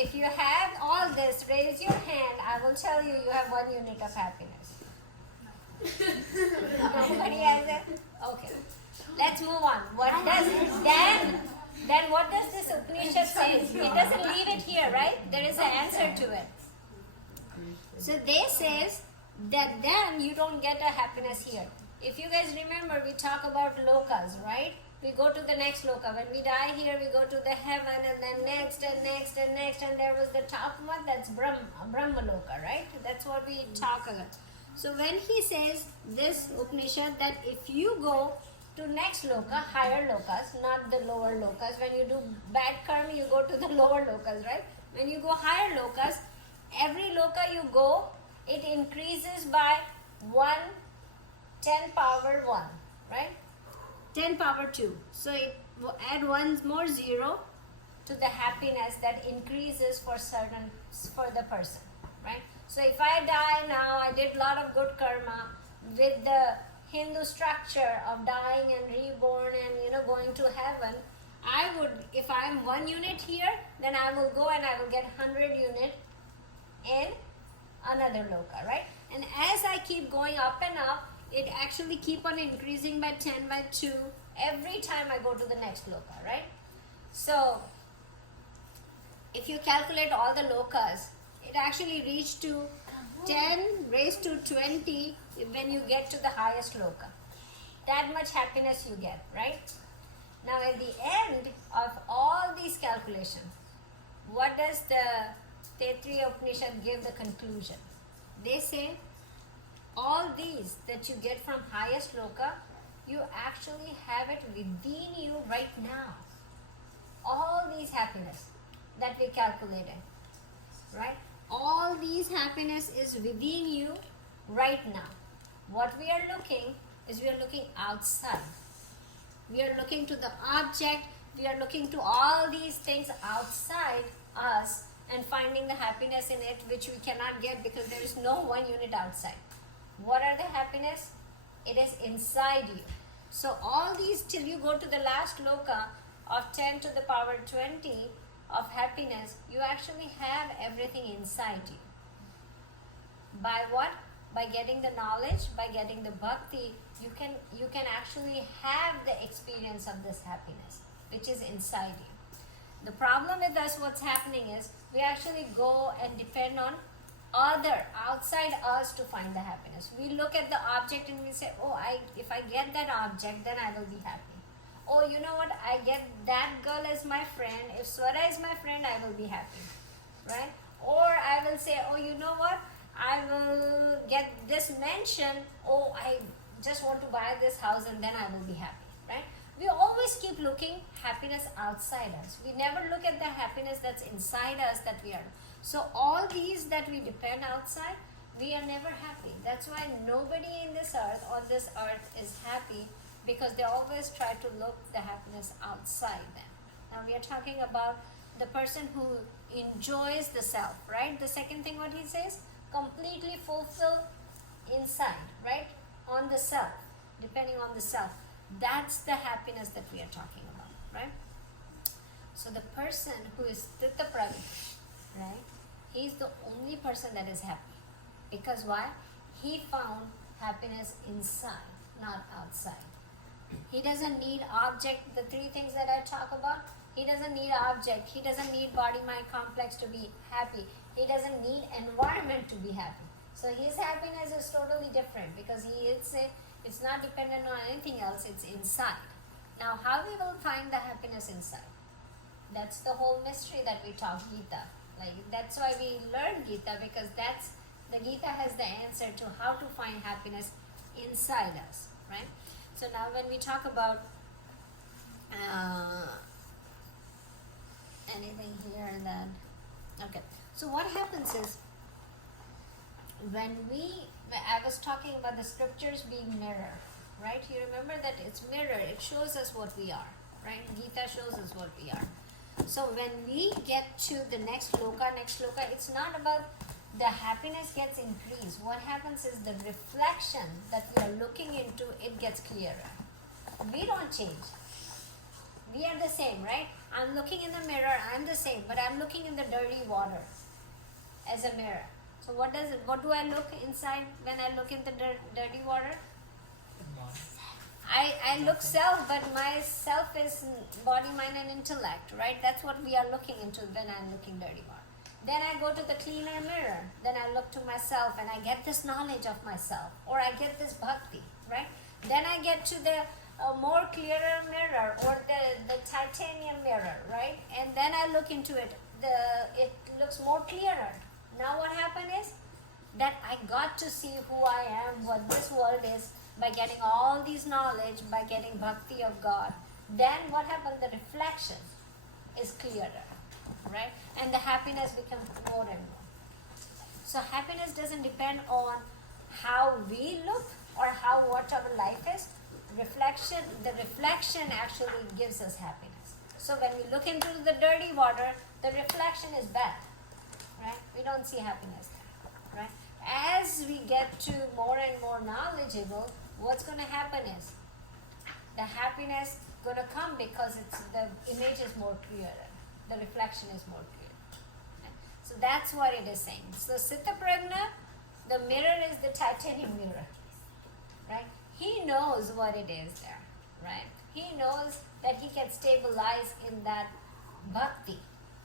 If you have all this, raise your hand. I will tell you, you have 1 unit of happiness. Nobody has it? Okay. Let's move on. What does then what does this Upanishad say? It doesn't leave it here, right? There is an answer to it. So they says that then you don't get a happiness here. If you guys remember, we talk about lokas, right? We go to the next loka. When we die here, we go to the heaven, and then next and next and next, and there was the top one, that's Brahma loka, right? That's what we talk about. So when he says this Upanishad that if you go to next loka, higher lokas, not the lower lokas. When you do bad karma, you go to the lower lokas, right? When you go higher lokas, every loka you go, it increases by 10 power 1, right? 10 power 2. So it add one more zero to the happiness that increases for the person, right? So if I die now, I did a lot of good karma with the Hindu structure of dying and reborn and going to heaven. I would, if I'm 1 unit here, then I will go and I will get 100 unit in another loka, right? And as I keep going up and up, it actually keep on increasing by 10 by 2 every time I go to the next loka, right? So if you calculate all the lokas, it actually reached to 10 raised to 20 when you get to the highest loka. That much happiness you get, right? Now at the end of all these calculations, what does the Taittiriya Upanishad give the conclusion? They say all these that you get from highest loka, you actually have it within you right now. All these happiness that we calculated, right? All these happiness is within you right now. What we are looking is we are looking outside. We are looking to the object. We are looking to all these things outside us and finding the happiness in it, which we cannot get because there is no 1 unit outside. What are the happiness? It is inside you. So all these till you go to the last loka of 10 to the power 20 of happiness, you actually have everything inside you. By what? By getting the knowledge, by getting the bhakti, you can actually have the experience of this happiness, which is inside you. The problem with us, what's happening is we actually go and depend on other outside us to find the happiness. We look at the object and we say, oh, if I get that object, then I will be happy. Oh, you know what? I get that girl as my friend. If Swara is my friend, I will be happy, right? Or I will say, oh, you know what? I will get this mansion. Oh, I just want to buy this house and then I will be happy, right? We always keep looking happiness outside us. We never look at the happiness that's inside us that we are. So all these that we depend outside, we are never happy. That's why nobody in this earth, on this earth, is happy, because they always try to look the happiness outside them. Now we are talking about the person who enjoys the self, right? The second thing what he says, completely fulfill inside, right? On the self, depending on the self. That's the happiness that we are talking about, right? So the person who is Sthittaprajna, right? He's the only person that is happy. Because why? He found happiness inside, not outside. He doesn't need object, the three things that I talk about. He doesn't need object. He doesn't need body-mind complex to be happy. He doesn't need environment to be happy. So his happiness is totally different, because it's not dependent on anything else, it's inside. Now how we will find the happiness inside? That's the whole mystery that we talk Gita. Like, that's why we learn Gita, because the Gita has the answer to how to find happiness inside us, right? So now when we talk about anything here and then, okay. So what happens is, I was talking about the scriptures being mirror, right? You remember that it's mirror, it shows us what we are, right? Gita shows us what we are. So when we get to the next loka, it's not about the happiness gets increased. What happens is the reflection that we are looking into, it gets clearer. We don't change. We are the same, right? I'm looking in the mirror, I'm the same, but I'm looking in the dirty water as a mirror. So what do I look inside when I look in the dirty water? I look self, but my self is body, mind and intellect, right? That's what we are looking into when I'm looking dirty water. Then I go to the cleaner mirror. Then I look to myself and I get this knowledge of myself, or I get this bhakti, right? Then I get to the more clearer mirror, or the titanium mirror, right? And then I look into it. It looks more clearer. Now what happened is that I got to see who I am, what this world is, by getting all these knowledge, by getting bhakti of God. Then what happened? The reflection is clearer, right? And the happiness becomes more and more. So happiness doesn't depend on how we look or what our life is. The reflection actually gives us happiness. So when we look into the dirty water, the reflection is bad, right? We don't see happiness there, right? As we get to more and more knowledgeable, what's going to happen is the happiness going to come, because the image is more clearer, the reflection is more clear. Right? So that's what it is saying. So Sthittaprajna, the mirror is the titanium mirror, right? He knows what it is there, right? He knows that he can stabilize in that bhakti,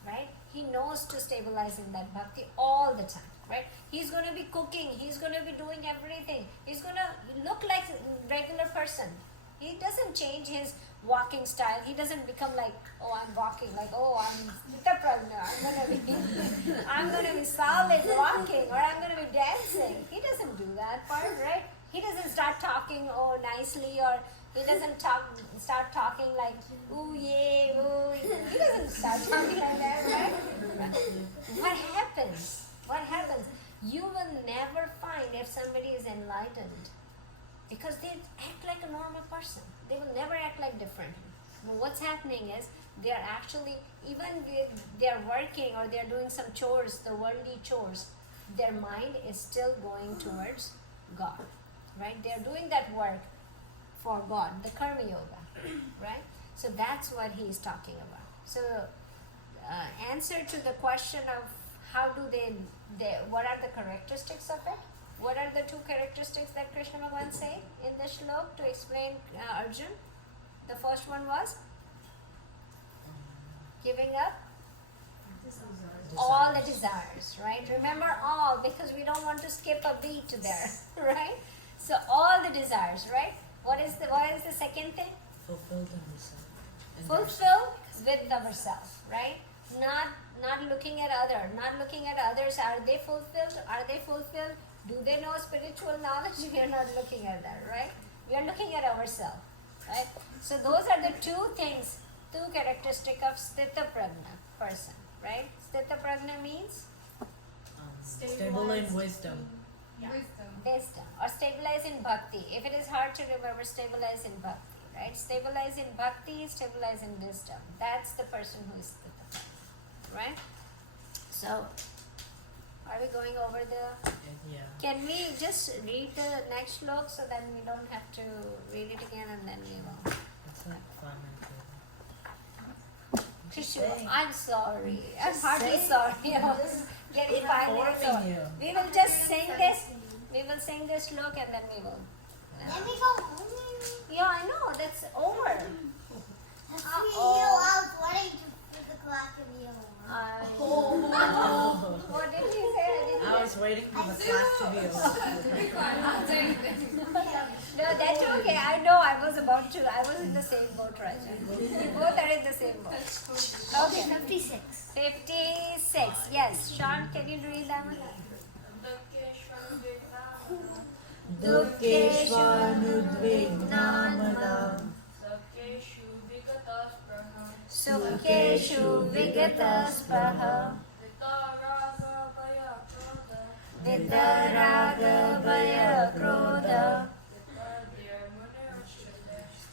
right? He knows to stabilize in that bhakti all the time, right? He's going to be cooking, he's going to be doing everything. He's going to look like a regular person. He doesn't change his walking style. He doesn't become like, oh, I'm walking, like, oh, I'm Sthittaprajna, I'm going to be solid walking, or I'm going to be dancing. He doesn't do that part, right? He doesn't start talking, oh, nicely, or he doesn't start talking like, ooh, yeah, ooh. He doesn't start talking like that, right? What happens? What happens? You will never find if somebody is enlightened, because they act like a normal person. They will never act like different. But what's happening is they are actually, even if they're working or they're doing some chores, the worldly chores, their mind is still going towards God, right? They're doing that work for God, the Karma Yoga, right? So that's what he's talking about. So answer to the question of how do what are the characteristics of it? What are the two characteristics that Krishna Bhagavan say in the shlok to explain Arjun? The first one was? Giving up all the desires, right? Remember all, because we don't want to skip a beat there, right? So all the desires, right? What is the second thing? Fulfilled in the self. And Fulfill with ourselves, right? Not looking at others. Are they fulfilled? Do they know spiritual knowledge? We are not looking at that, right? We are looking at ourselves, right? So those are the two things, two characteristic of Sthita Prajna person, right? Sthita Prajna means stable in wisdom. wisdom, or stabilize in bhakti. If it is hard to remember, stabilize in bhakti, right? Stabilize in bhakti, stabilize in wisdom. That's the person who is Sthita Prajna, right? So, are we going over the... Yeah. Can we just read the next slok so then we don't have to read it again and then we will... It's like fun and good. Krishu, I'm sorry. I'm Just hardly say. sorry. I was getting 5 minutes Informing old. you. We will just sing this. We will sing this slok and then we will... Let me go home. Yeah, I know. That's over. I was wanting to put the clock in the other one. What did he say? I didn't I was waiting for the class to be over. Be quiet, not say anything. No, that's okay. I know I was about to. I was in the same boat, Raja. We both are in the same boat. Okay. 56. 56. Yes. Sean, can you read that one? Dukkesvanudvignanam Sukheshu Vigataspraha Vitaragavaya Krodha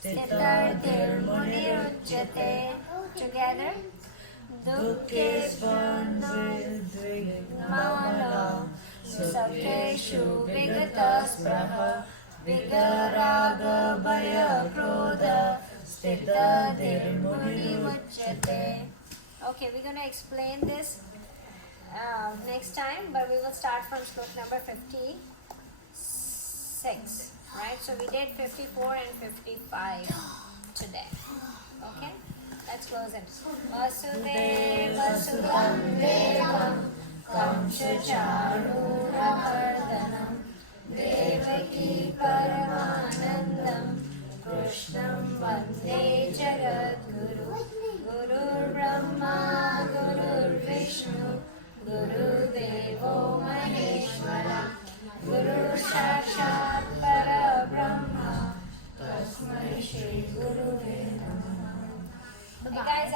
Stitarthir Munirujjate. Together. Dukkesvanudvignanam Sukheshu Vigataspraha Vitaragavaya Krodha Stitarthir Munirujjate. Okay, we're going to explain this next time, but we will start from slok number 56, right? So we did 54 and 55 today. Okay, let's close it. Vasudeva Sudam Devam Kamshacharuravardhanam Devaki Paramanandam Krishnam Vande Jagadguru. Gurur Brahma Gurur Vishnu Guru Devo Maheshwara Guru Sakshat Parabrahma Tasmai Shri Gurave Namaha. Hey guys,